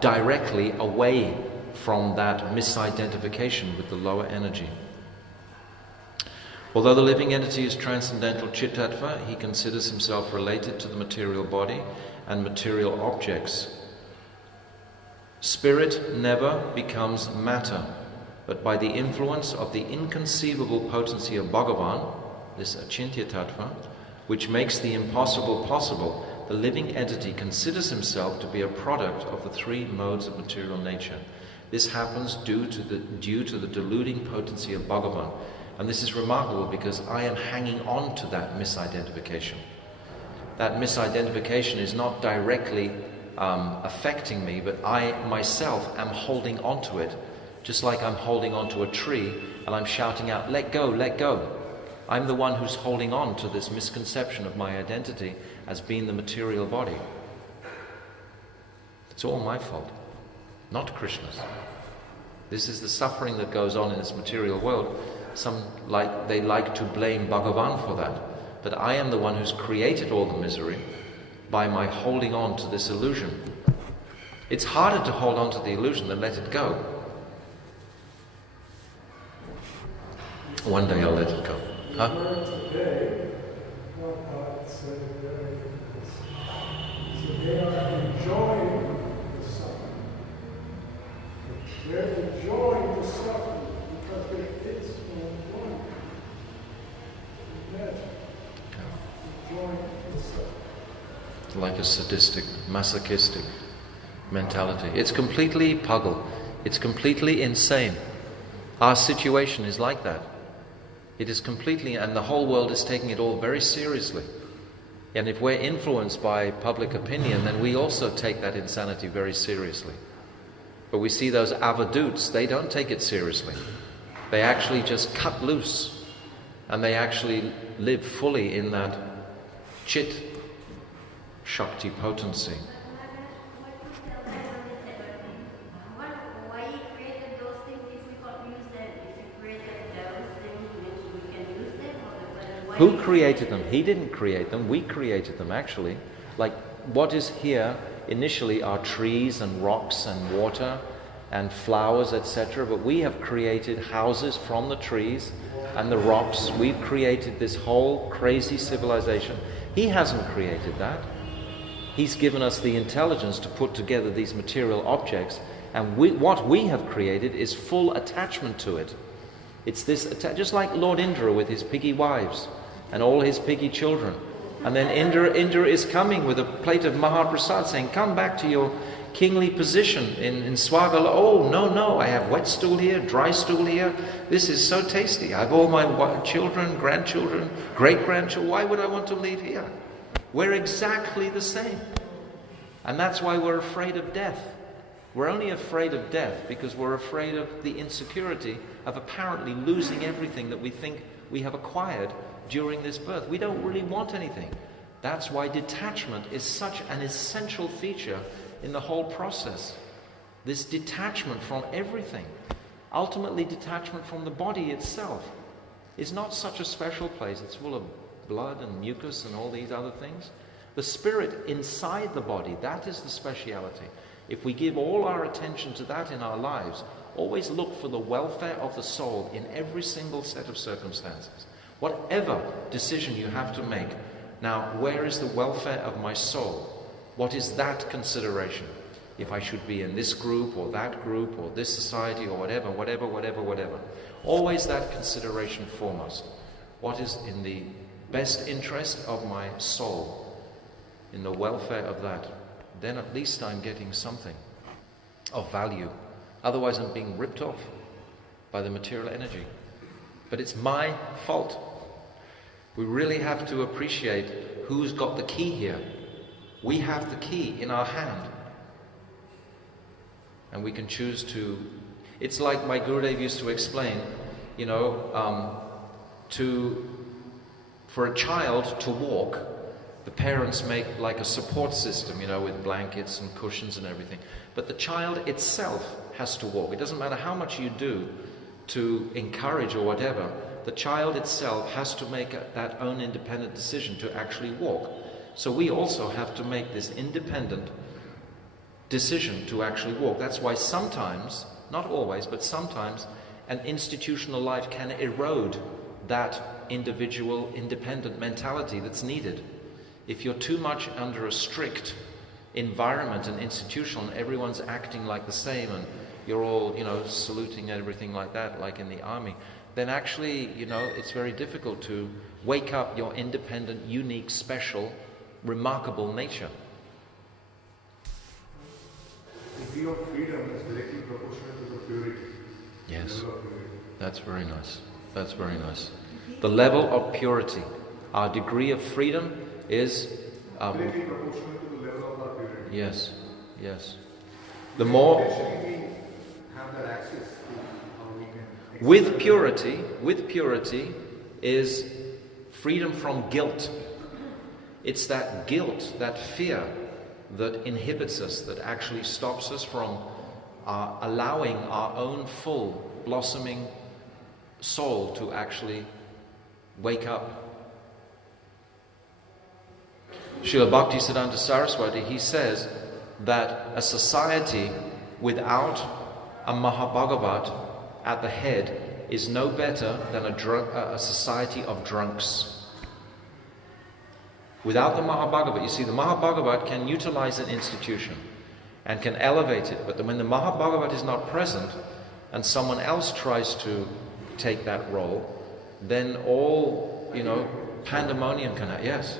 directly away from that misidentification with the lower energy. Although the living entity is transcendental Chit Tattva, he considers himself related to the material body and material objects. Spirit never becomes matter, but by the influence of the inconceivable potency of Bhagavan, this Achintya Tattva, which makes the impossible possible, the living entity considers himself to be a product of the three modes of material nature. This happens due to the deluding potency of Bhagavan. And this is remarkable because I am hanging on to that misidentification. That misidentification is not directly affecting me, but I myself am holding on to it, just like I'm holding on to a tree and I'm shouting out, "Let go, let go." I'm the one who's holding on to this misconception of my identity as being the material body. It's all my fault, not Krishna's. This is the suffering that goes on in this material world. They like to blame Bhagavan for that. But I am the one who's created all the misery by my holding on to this illusion. It's harder to hold on to the illusion than let it go. One day I'll let it go. Huh? Today, God said very so they are enjoying the suffering. They're enjoying the suffering because there is no enjoyment. Imagine enjoying the suffering. Like a sadistic, masochistic mentality. It's completely puggle. It's completely insane. Our situation is like that. It is completely, and the whole world is taking it all very seriously. And if we're influenced by public opinion, then we also take that insanity very seriously. But we see those avadhuts, they don't take it seriously. They actually just cut loose, and they actually live fully in that Chit Shakti potency. Why he created those things if we can't use them? If he created those things, means we can use them? Or why Who created them? He didn't create them. We created them, actually. Like, what is here initially are trees and rocks and water and flowers, etc. But we have created houses from the trees and the rocks. We've created this whole crazy civilization. He hasn't created that. He's given us the intelligence to put together these material objects, and what we have created is full attachment to it. It's this, just like Lord Indra with his piggy wives and all his piggy children. And then Indra is coming with a plate of Mahaprasad saying, come back to your kingly position in Swagala. Oh, no, I have wet stool here, dry stool here. This is so tasty. I have all my children, grandchildren, great-grandchildren. Why would I want to leave here? We're exactly the same. And that's why we're afraid of death. We're only afraid of death because we're afraid of the insecurity of apparently losing everything that we think we have acquired during this birth. We don't really want anything. That's why detachment is such an essential feature in the whole process. This detachment from everything, ultimately detachment from the body itself, is not such a special place. It's full of blood and mucus and all these other things. The spirit inside the body, that is the speciality. If we give all our attention to that in our lives, always look for the welfare of the soul in every single set of circumstances. Whatever decision you have to make, now where is the welfare of my soul? What is that consideration? If I should be in this group or that group or this society or whatever. Always that consideration foremost. What is in the best interest of my soul, in the welfare of that? Then at least I'm getting something of value. Otherwise I'm being ripped off by the material energy. But it's my fault. We really have to appreciate who's got the key here. We have the key in our hand. And we can choose to... It's like my Gurudev used to explain, for a child to walk, the parents make like a support system, with blankets and cushions and everything. But the child itself has to walk. It doesn't matter how much you do to encourage or whatever. The child itself has to make that own independent decision to actually walk. So we also have to make this independent decision to actually walk. That's why sometimes, not always, but sometimes, an institutional life can erode that individual, independent mentality that's needed. If you're too much under a strict environment and institutional, and everyone's acting like the same, and you're all, saluting everything like that, like in the army, then actually, it's very difficult to wake up your independent, unique, special, remarkable nature. The view of freedom is directly proportional to the purity. Yes, that's very nice. That's very nice. The level of purity, our degree of freedom is directly proportional to the level of our purity. Yes. The more Eventually we have that access to how we can with purity is freedom from guilt. It's that guilt, that fear that inhibits us, that actually stops us from allowing our own full blossoming soul to actually wake up. Srila Bhaktisiddhanta Saraswati, he says that a society without a Mahabhagavat at the head is no better than a society of drunks. Without the Mahabhagavat, you see, the Mahabhagavat can utilize an institution and can elevate it, but when the Mahabhagavat is not present and someone else tries to take that role, then all, pandemonium can happen. Yes.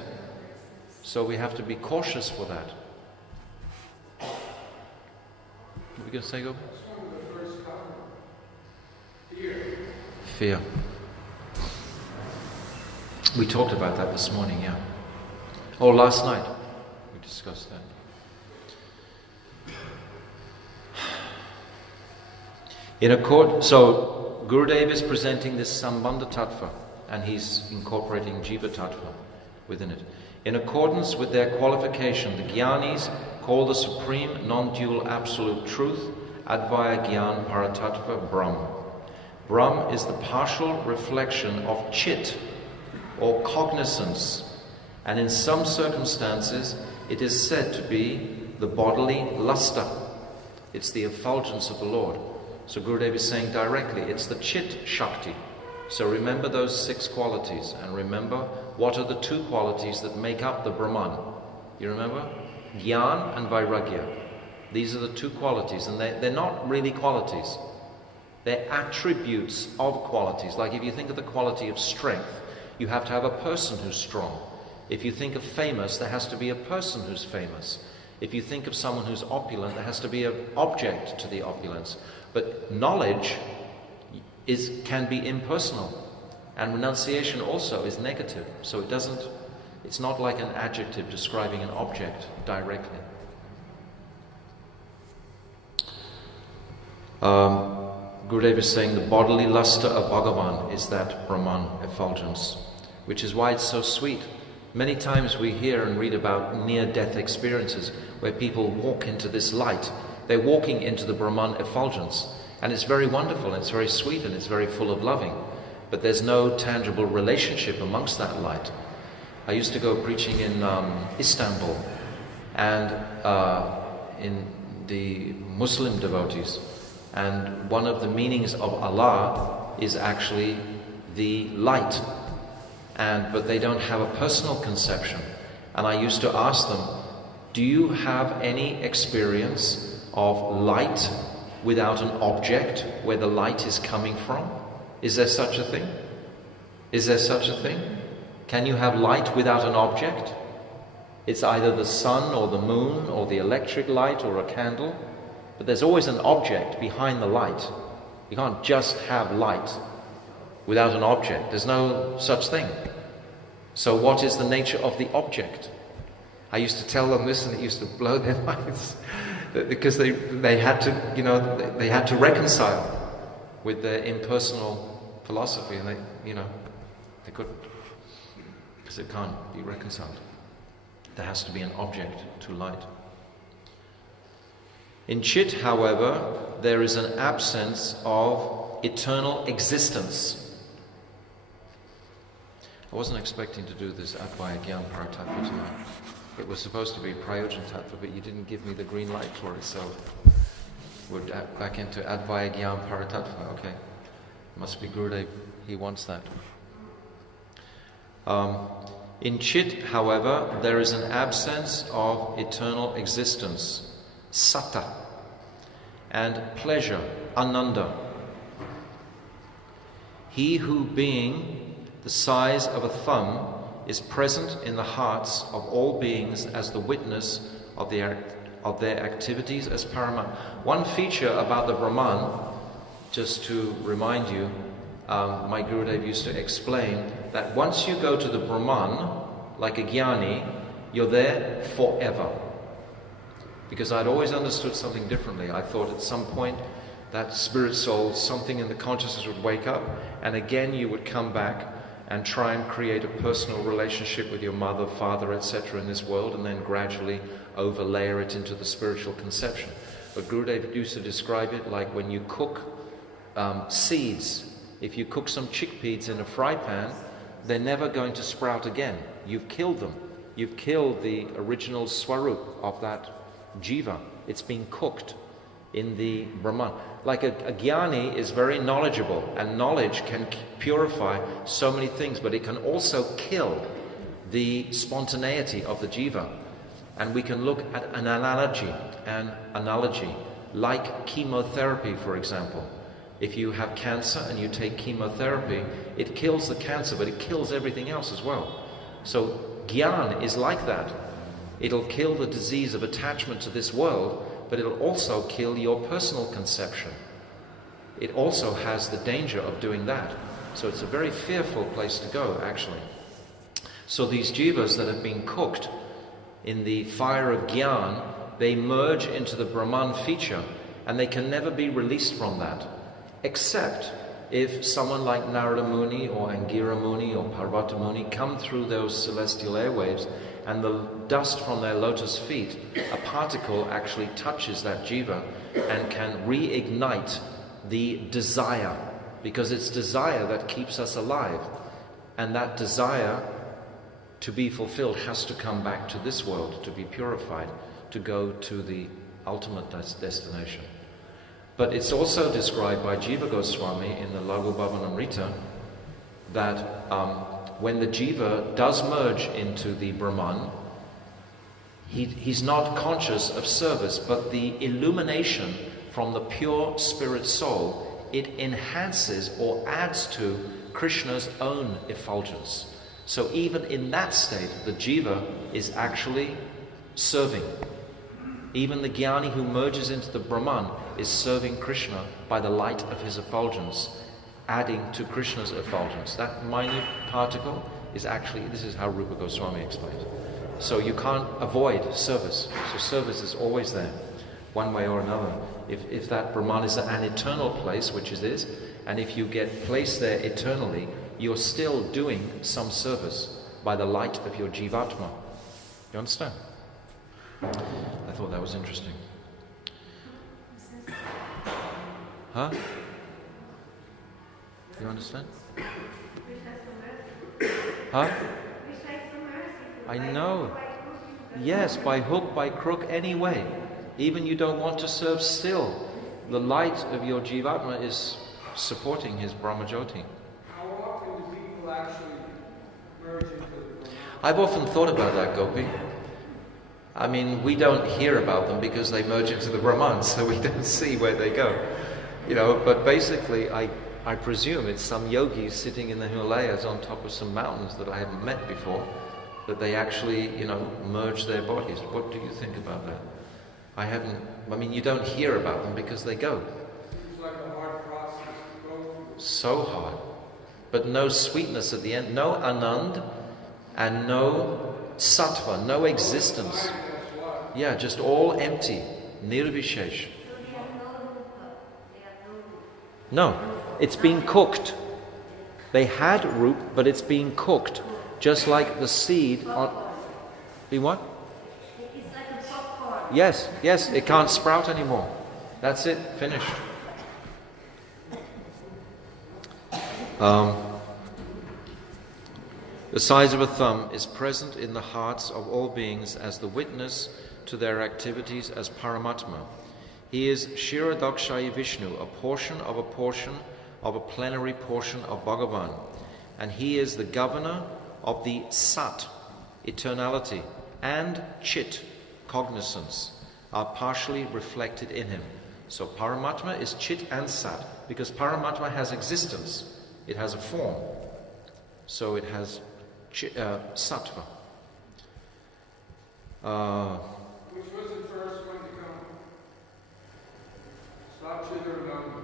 So we have to be cautious for that. What are we going to say, Gopi? Fear. We talked about that this morning, yeah. Or last night. We discussed that. So Gurudev is presenting this Sambandha Tattva, and he's incorporating Jiva Tattva within it. In accordance with their qualification, the Jnanis call the supreme non-dual absolute truth Advaya Gyan Paratattva Brahm. Brahm is the partial reflection of Chit, or cognizance, and in some circumstances it is said to be the bodily luster. It's the effulgence of the Lord. So Gurudev is saying directly, it's the Chit Shakti. So remember those 6 qualities, and remember what are the 2 qualities that make up the Brahman. You remember? Gyan and Vairagya. These are the 2 qualities, and they're not really qualities. They're attributes of qualities. Like if you think of the quality of strength, you have to have a person who's strong. If you think of famous, there has to be a person who's famous. If you think of someone who's opulent, there has to be an object to the opulence. But knowledge can be impersonal, and renunciation also is negative. So it's not like an adjective describing an object directly. Gurudev is saying the bodily luster of Bhagavan is that Brahman effulgence, which is why it's so sweet. Many times we hear and read about near-death experiences where people walk into this light. They're walking into the Brahman effulgence, and it's very wonderful, and it's very sweet, and it's very full of loving. But there's no tangible relationship amongst that light. I used to go preaching in Istanbul, and in the Muslim devotees, and one of the meanings of Allah is actually the light. But they don't have a personal conception. And I used to ask them, do you have any experience of light without an object where the light is coming from? Is there such a thing? Is there such a thing? Can you have light without an object? It's either the sun or the moon or the electric light or a candle, but there's always an object behind the light. You can't just have light without an object. There's no such thing. So what is the nature of the object? I used to tell them this, and it used to blow their minds, because they had to, they had to reconcile with their impersonal philosophy, and they couldn't, because it can't be reconciled. There has to be an object to light. In Chit, however, there is an absence of eternal existence. I wasn't expecting to do this Advaya Gyan Paratattva tonight. It was supposed to be Prayojan Tattva, but you didn't give me the green light for it, so we're back into Advaya Gyan Paratattva. Okay, must be Gurudev, he wants that. In Chit, however, there is an absence of eternal existence, Sata, and pleasure, Ananda. He who, being the size of a thumb, is present in the hearts of all beings as the witness of their activities as paramount. One feature about the Brahman, just to remind you, my Gurudev used to explain that once you go to the Brahman, like a Jnani, you're there forever. Because I'd always understood something differently. I thought at some point that spirit soul, something in the consciousness would wake up, and again you would come back and try and create a personal relationship with your mother, father, etc. in this world, and then gradually overlayer it into the spiritual conception. But Gurudev used to describe it like when you cook seeds. If you cook some chickpeas in a fry pan, they're never going to sprout again. You've killed them. You've killed the original swarup of that jiva. It's been cooked in the Brahman. Like a jnani is very knowledgeable, and knowledge can purify so many things, but it can also kill the spontaneity of the jiva. And we can look at an analogy, like chemotherapy, for example. If you have cancer and you take chemotherapy, it kills the cancer, but it kills everything else as well. So Gyan is like that. It'll kill the disease of attachment to this world, but it'll also kill your personal conception. It also has the danger of doing that. So it's a very fearful place to go, actually. So these jivas that have been cooked in the fire of Gyan, they merge into the Brahman feature, and they can never be released from that, except if someone like Narada Muni or Angira Muni or Parvata Muni come through those celestial airwaves, and the dust from their lotus feet, a particle actually touches that jiva and can reignite the desire, because it's desire that keeps us alive, and that desire to be fulfilled has to come back to this world to be purified, to go to the ultimate destination. But it's also described by Jiva Goswami in the Laghu Bhavanamrita that when the jiva does merge into the Brahman, he's not conscious of service, but the illumination from the pure spirit soul, it enhances or adds to Krishna's own effulgence. So even in that state, the jiva is actually serving. Even the jnani who merges into the Brahman is serving Krishna by the light of his effulgence, adding to Krishna's effulgence. That minute particle is actually, this is how Rupa Goswami explains. So you can't avoid service. So service is always there, one way or another. If that Brahman is an eternal place, which it is, and if you get placed there eternally, you're still doing some service by the light of your Jivatma. You understand? I thought that was interesting. Huh? You understand? Huh? I know. Yes, by hook, by crook, anyway. Even you don't want to serve still. The light of your Jivatma is supporting his Brahmajyoti. How often do people actually merge into the Brahman? I've often thought about that, Gopi. I mean, we don't hear about them because they merge into the Brahman, so we don't see where they go. You know, but basically, I presume it's some yogis sitting in the Himalayas on top of some mountains that I haven't met before, that they actually, merge their bodies. What do you think about that? I mean, you don't hear about them because they go. Seems like a hard process to go through. So hard. But no sweetness at the end, no anand, and no sattva, no existence. That's why. Yeah, just all empty, nirvishesh. No, it's being cooked. They had root, but it's being cooked, just like the seed on. Be what? It's like a popcorn. Yes, it can't sprout anymore. That's it, finished. The size of a thumb is present in the hearts of all beings as the witness to their activities as Paramatma. He is Shiradakshai Vishnu, a portion of a plenary portion of Bhagavan. And he is the governor of the Sat, eternality, and Chit, cognizance, are partially reflected in him. So Paramatma is Chit and Sat, because Paramatma has existence. It has a form. So it has Sattva. Which was the first one to come? Satchit or Nanda?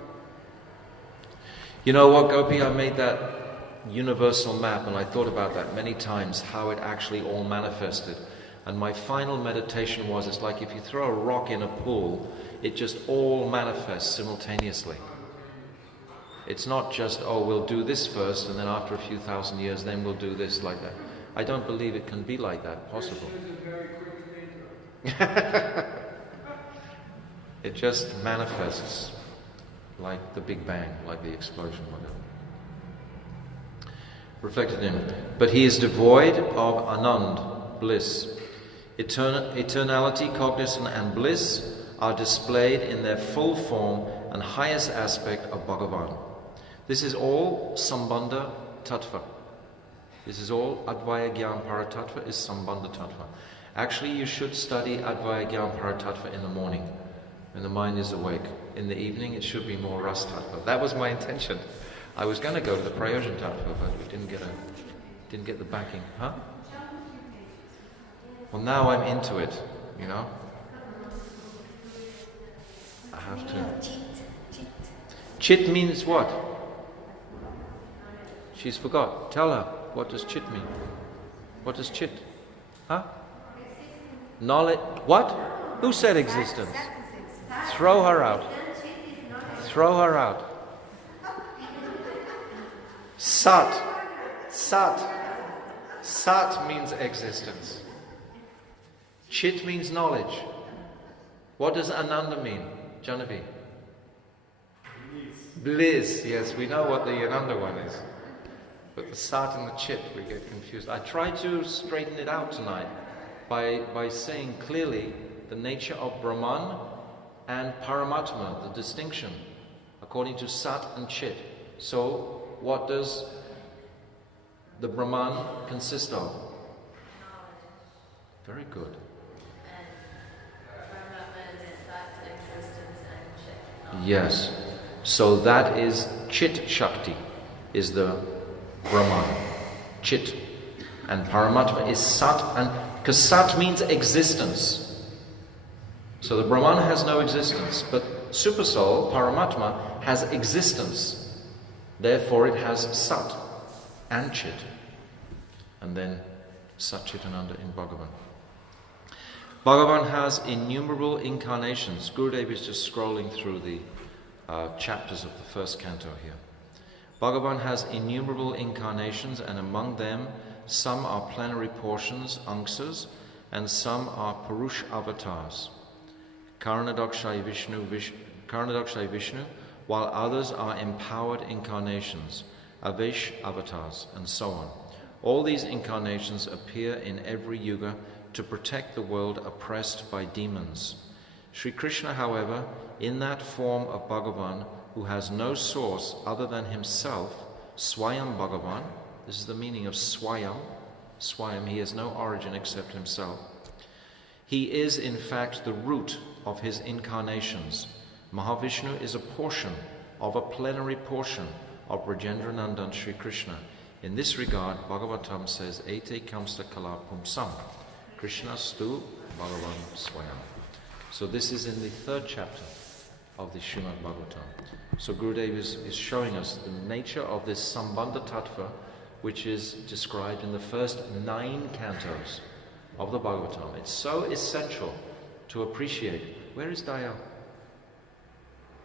You know what, Gopi? I made that universal map and I thought about that many times, how it actually all manifested. And my final meditation was, it's like if you throw a rock in a pool, it just all manifests simultaneously. It's not just, we'll do this first and then after a few thousand years, then we'll do this like that. I don't believe it can be like that, possible. Krishna is a very quick thinker. It just manifests like the Big Bang, like the explosion, whatever. Reflected in him. But he is devoid of anand, bliss. Eternality, cognizance, and bliss are displayed in their full form and highest aspect of Bhagavan. This is all Sambandha Tattva. This is all Advaya Gyan Paratattva is Sambandha Tattva. Actually, you should study Advaya Gyan Paratattva in the morning, when the mind is awake. In the evening, it should be more Ras Tattva. That was my intention. I was going to go to the Prayojan Tattva, but we didn't get the backing. Huh? Well, now I'm into it, I have to. Chit means what? She's forgot. Tell her. What does chit mean? What does chit? Huh? Knowledge. What? Who said existence? Throw her out. Throw her out. Sat. Sat. Sat means existence. Chit means knowledge. What does Ananda mean? Janavi? Bliss. Yes, we know what the Ananda one is. But the Sat and the Chit, we get confused. I tried to straighten it out tonight by saying clearly the nature of Brahman and Paramatma, the distinction, according to Sat and Chit. So, what does the Brahman consist of? knowledge, Very good. and Paramatma is Sat, existence, and Chit. knowledge. Yes. So that is Chit Shakti, is the Brahman. Chit. And Paramatma is Sat, and because Sat means existence. So the Brahman has no existence, but Supersoul, Paramatma, has existence. Therefore it has Sat and Chit. And then Sat Chit Ananda in Bhagavan. Bhagavan has innumerable incarnations. Gurudev is just scrolling through the chapters of the first canto here. Bhagavan has innumerable incarnations, and among them some are plenary portions, angsas, and some are Purush avatars. Karanadakshay Vishnu, while others are empowered incarnations, Avesh avatars, and so on. All these incarnations appear in every yuga to protect the world oppressed by demons. Sri Krishna, however, in that form of Bhagavan, who has no source other than himself, Swayam Bhagavan, this is the meaning of Swayam, he has no origin except himself. He is in fact the root of his incarnations. Mahavishnu is a portion of a plenary portion of Brajendranandan Sri Krishna. In this regard, Bhagavatam says, Ete kamsta kala pumsam, Krishna stu Bhagavan Swayam. So this is in the third chapter of the Srimad Bhagavatam. So Gurudev is showing us the nature of this Sambandha Tattva, which is described in the first 9 cantos of the Bhagavatam. It's so essential to appreciate. Where is Dayal?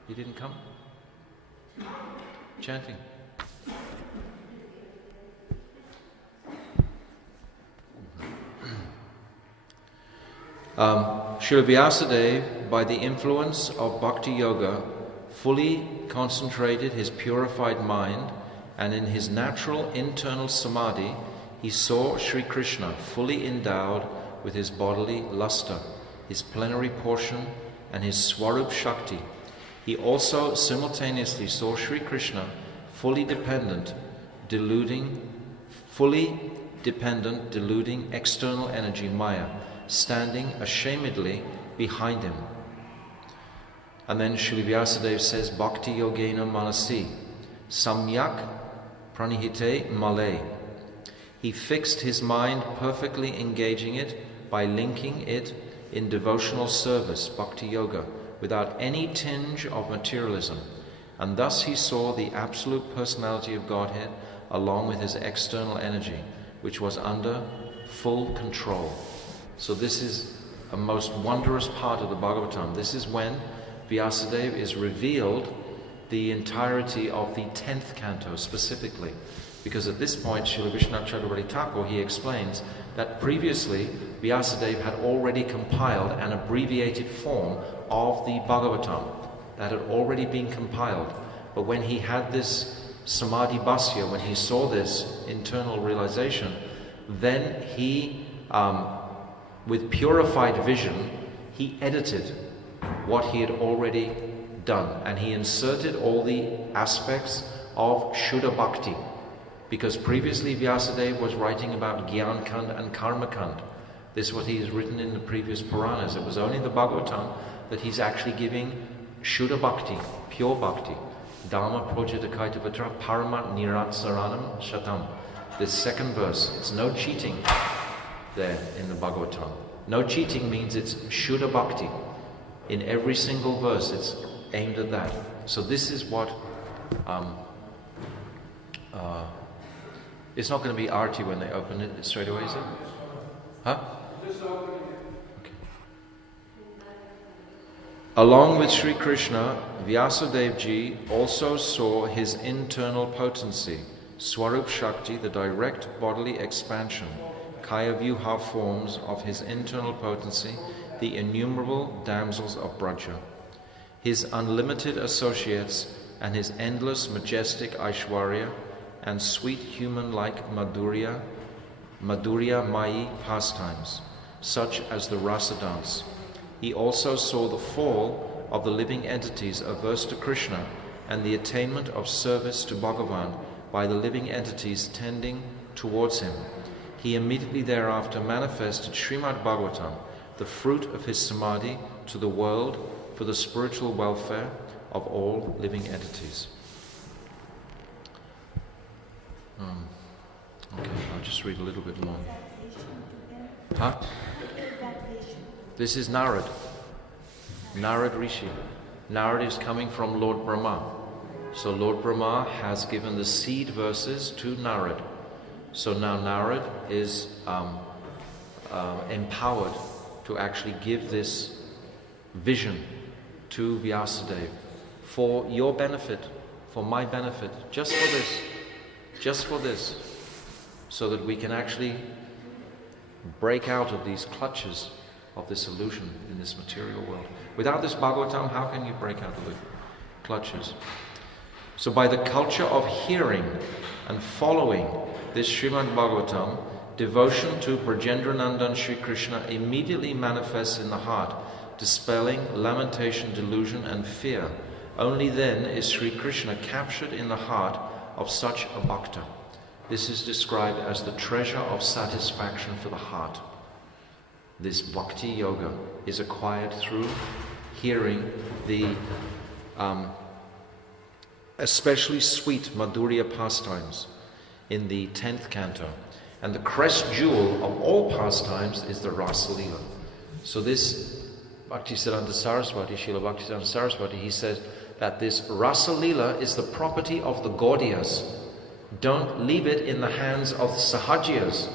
He didn't come? Chanting. Srila Vyasadeva, by the influence of Bhakti Yoga, fully concentrated his purified mind, and in his natural internal samadhi, he saw Sri Krishna fully endowed with his bodily luster, his plenary portion, and his Swarup Shakti. He also simultaneously saw Sri Krishna fully dependent, deluding external energy, Maya, standing ashamedly behind him. And then Srila Vyasadeva says, Bhakti Yogena Manasi, Samyak Pranihite Male. He fixed his mind, perfectly engaging it by linking it in devotional service, Bhakti Yoga, without any tinge of materialism. And thus he saw the absolute personality of Godhead along with his external energy, which was under full control. So this is a most wondrous part of the Bhagavatam. This is when Vyasadeva is revealed the entirety of the 10th canto specifically. Because at this point, Srila Vishwanath Chakravarti Thakur, he explains that previously Vyasadeva had already compiled an abbreviated form of the Bhagavatam that had already been compiled. But when he had this Samadhi Bhasya, when he saw this internal realization, then he, with purified vision, he edited what he had already done, and he inserted all the aspects of Shuddha Bhakti, because previously Vyasadeva was writing about Gyan Kand and Karma Kand. This is what he has written in the previous Puranas. It was only the Bhagavatam that he's actually giving Shuddha Bhakti, pure Bhakti. Dhamma Projatakaita Vatra Parama Nirat Saranam Shatam. This second verse, it's no cheating there in the Bhagavatam. No cheating means it's Shuddha Bhakti. In every single verse, it's aimed at that. So this is what... it's not going to be arti when they open it straight away, is it? Huh? Okay. Along with Sri Krishna, Vyasadeva Ji also saw his internal potency, Swarup Shakti, the direct bodily expansion, Kaya Vyuha forms of his internal potency, the innumerable damsels of Braja, his unlimited associates, and his endless majestic Aishwarya and sweet human-like Madhurya Mayi pastimes, such as the Rasa dance. He also saw the fall of the living entities averse to Krishna and the attainment of service to Bhagavan by the living entities tending towards him. He immediately thereafter manifested Srimad Bhagavatam, the fruit of his samadhi, to the world for the spiritual welfare of all living entities. Okay, I'll just read a little bit more. Huh? This is Narad. Narad Rishi. Narad is coming from Lord Brahma. So Lord Brahma has given the seed verses to Narad. So now Narad is empowered to actually give this vision to Vyasadeva for your benefit, for my benefit, just for this, so that we can actually break out of these clutches of this illusion in this material world. Without this Bhagavatam, how can you break out of the clutches? So by the culture of hearing and following this Srimad Bhagavatam, devotion to Brajendranandan Sri Krishna immediately manifests in the heart, dispelling lamentation, delusion and fear. Only then is Sri Krishna captured in the heart of such a bhakta. This is described as the treasure of satisfaction for the heart. This bhakti yoga is acquired through hearing the especially sweet Madhurya pastimes in the 10th canto. And the crest jewel of all pastimes is the Rasa Leela. So this Bhaktisiddhanta Saraswati, Srila Bhaktisiddhanta Saraswati, he says that this Rasa Leela is the property of the Gaudiyas. Don't leave it in the hands of the Sahajiyas.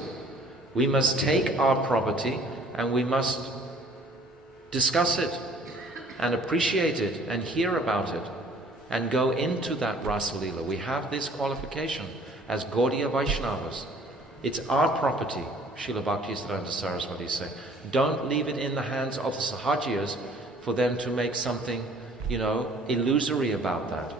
We must take our property and we must discuss it and appreciate it and hear about it and go into that Rasa Leela. We have this qualification as Gaudiya Vaishnavas. It's our property, Srila Bhaktisiddhanta Saraswati say. Don't leave it in the hands of the Sahajiyas for them to make something, illusory about that.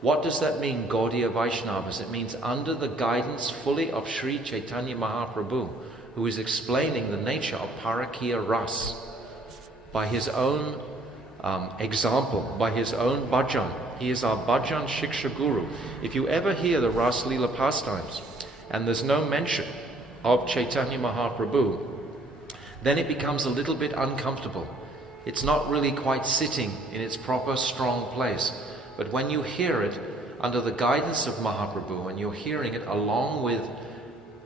What does that mean, Gaudiya Vaishnavas? It means under the guidance fully of Sri Chaitanya Mahaprabhu, who is explaining the nature of Parakiya Ras by his own example, by his own bhajan. He is our bhajan Shiksha Guru. If you ever hear the Ras Leela pastimes and there's no mention of Chaitanya Mahaprabhu, then it becomes a little bit uncomfortable. It's not really quite sitting in its proper strong place. But when you hear it under the guidance of Mahaprabhu and you're hearing it along with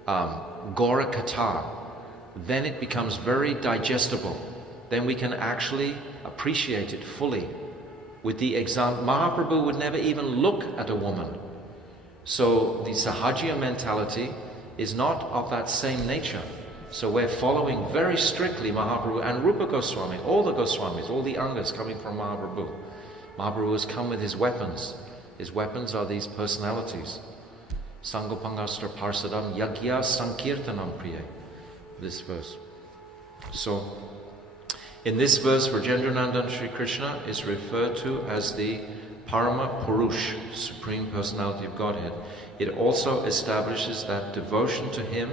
Gaura Katha, then it becomes very digestible. Then we can actually appreciate it fully. With the example, Mahaprabhu would never even look at a woman. So the Sahajiya mentality is not of that same nature. So we're following very strictly Mahaprabhu and Rupa Goswami, all the Goswamis, all the Angas coming from Mahaprabhu. Mahaprabhu has come with his weapons. His weapons are these personalities. Sangopangastra Parsadam Yagya Sankirtanam Priya. This verse. So, in this verse, Brajendranandan Sri Krishna is referred to as the Parama Purush, Supreme Personality of Godhead. It also establishes that devotion to Him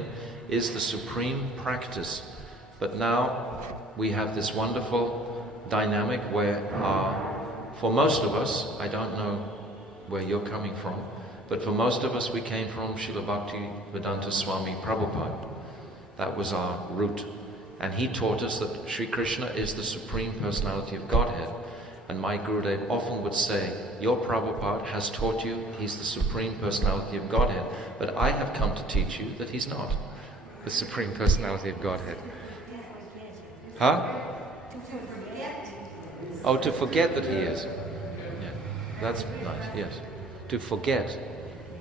is the supreme practice. But now we have this wonderful dynamic where for most of us, I don't know where you're coming from, but for most of us we came from Srila Bhaktivedanta Swami Prabhupada. That was our root. And he taught us that Sri Krishna is the Supreme Personality of Godhead. And my Gurudev often would say, your Prabhupada has taught you he's the Supreme Personality of Godhead, but I have come to teach you that he's not the Supreme Personality of Godhead. Huh? Oh, to forget that he is. Yeah, that's nice, yes. To forget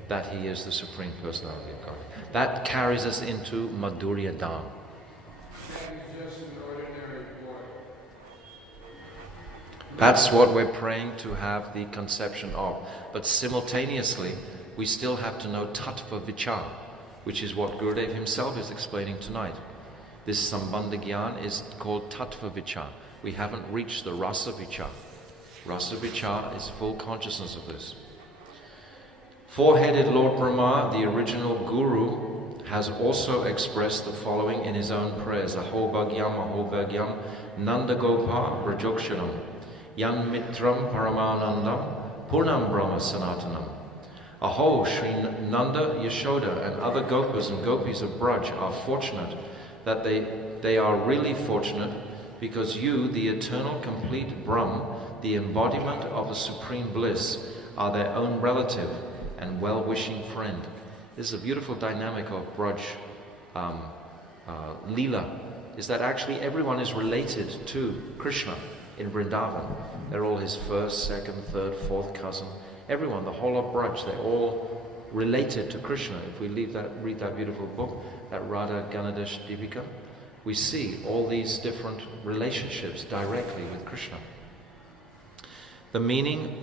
that he is the Supreme Personality of God. That carries us into Madhurya Dham. That's what we're praying to have the conception of. But simultaneously, we still have to know Tattva Vichar, which is what Gurudev himself is explaining tonight. This Sambandha Gyan is called Tattva Vichar. We haven't reached the Rasa Vichar. Rasa Vichar is full consciousness of this. Four-headed Lord Brahma, the original Guru, has also expressed the following in his own prayers. Aho Bhagyam, Nanda Gopa Brajokshanam, Yan Mitram Paramanandam, Purnam Brahma Sanatanam. Aho, Sri Nanda, Yashoda, and other Gopas and Gopis of Braj are fortunate that they are really fortunate because you, the eternal complete Brahm, the embodiment of the supreme bliss, are their own relative and well-wishing friend. This is a beautiful dynamic of Braj Leela, is that actually everyone is related to Krishna in Vrindavan. They're all his first, second, third, fourth cousin. Everyone, the whole of Braj, they're all related to Krishna. If we read that beautiful book, that Radha Ganadesh Deepika, we see all these different relationships directly with Krishna. The meaning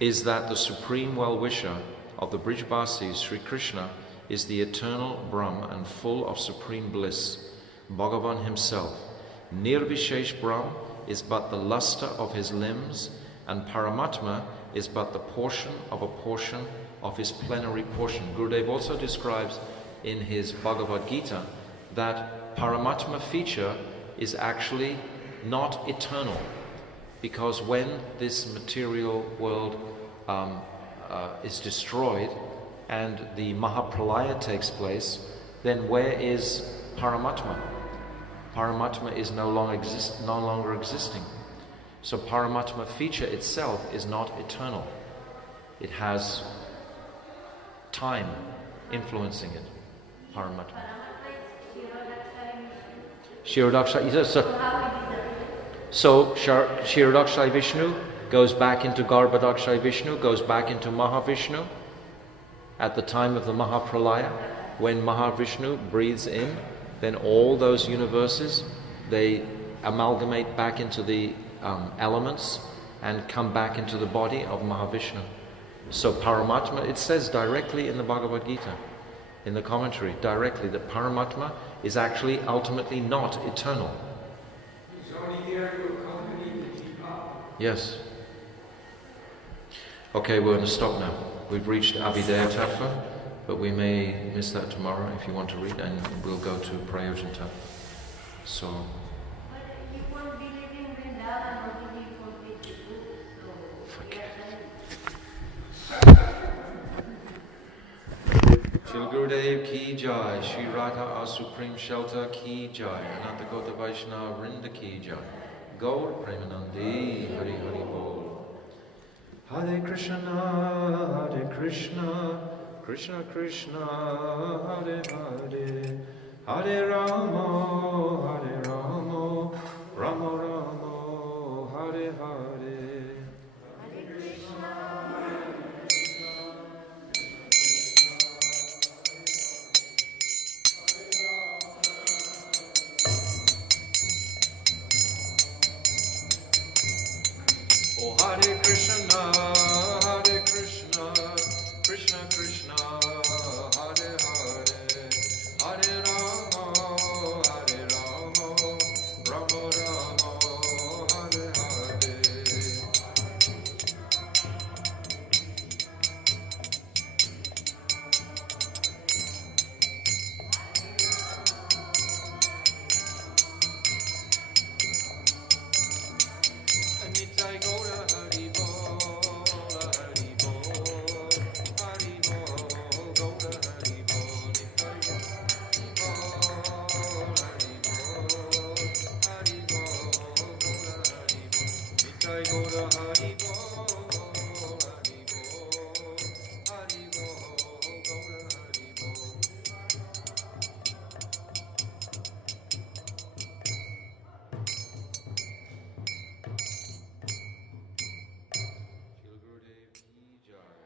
is that the supreme well-wisher of the Brijbasis, Sri Krishna, is the eternal Brahm and full of supreme bliss, Bhagavan himself. Nirvishesh Brahm is but the luster of his limbs, and Paramatma is but the portion of his plenary portion. Gurudev also describes in his Bhagavad Gita that Paramatma feature is actually not eternal, because when this material world is destroyed and the Mahapralaya takes place, then where is Paramatma? Paramatma is no longer existing. So Paramatma feature itself is not eternal. It has time influencing it. Paramatma. Shirodakshai. So Shirodakshai Vishnu goes back into Garbhodakshai Vishnu, goes back into Mahavishnu. At the time of the Mahapralaya, when Mahavishnu breathes in, then all those universes, they amalgamate back into the elements and come back into the body of Mahavishnu. So Paramatma, it says directly in the Bhagavad Gita, in the commentary, directly, that Paramatma is actually ultimately not eternal. He's only here to accompany the Deepa. Yes. Okay, we're going to stop now. We've reached Abhidaya Tattva, but we may miss that tomorrow if you want to read, and we'll go to Prayojan Tattva. So, But he won't be living Vrindavan until he completes the book. So Forget yeah, Shri Gurudev ki jai, Shri Radha our supreme shelter ki jai, Ananta Kota Vaishnava Vrinda ki jai, Gaur Premanandi Hari Hari Bol. Hare Krishna, Krishna Krishna, Hare Hare, Hare Rama, Rama Rama, Hare Hare. Oh Hare Krishna, Krishna Krishna, Hare Hare, Hare Rama, Rama Rama, Hare Hare. Nitai Gaura Hari Bol, Hari Bol, Hari Bol, Gaura Hari Bol, Nitai Gaura Hari Bol, Hari Bol, Gaura Hari Bol, Nitai Gaura Hari Bol, Hari Bol, Hari Bol, Gaura Hari Bol. Shri Gurudev ki jai,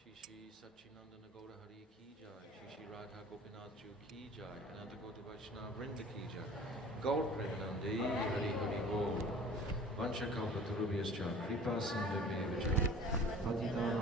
Shri Shri Satchinandana Gaura Hari ki jai, Shri Shri Radha Gopinath Ju ki jai, Ananta Koti Vaishnava Vrinda ki jai, Gaur Premanandi Hari Hari Bol, Vancha Kalpatarubhyascha, Kripa Sindhu Patitana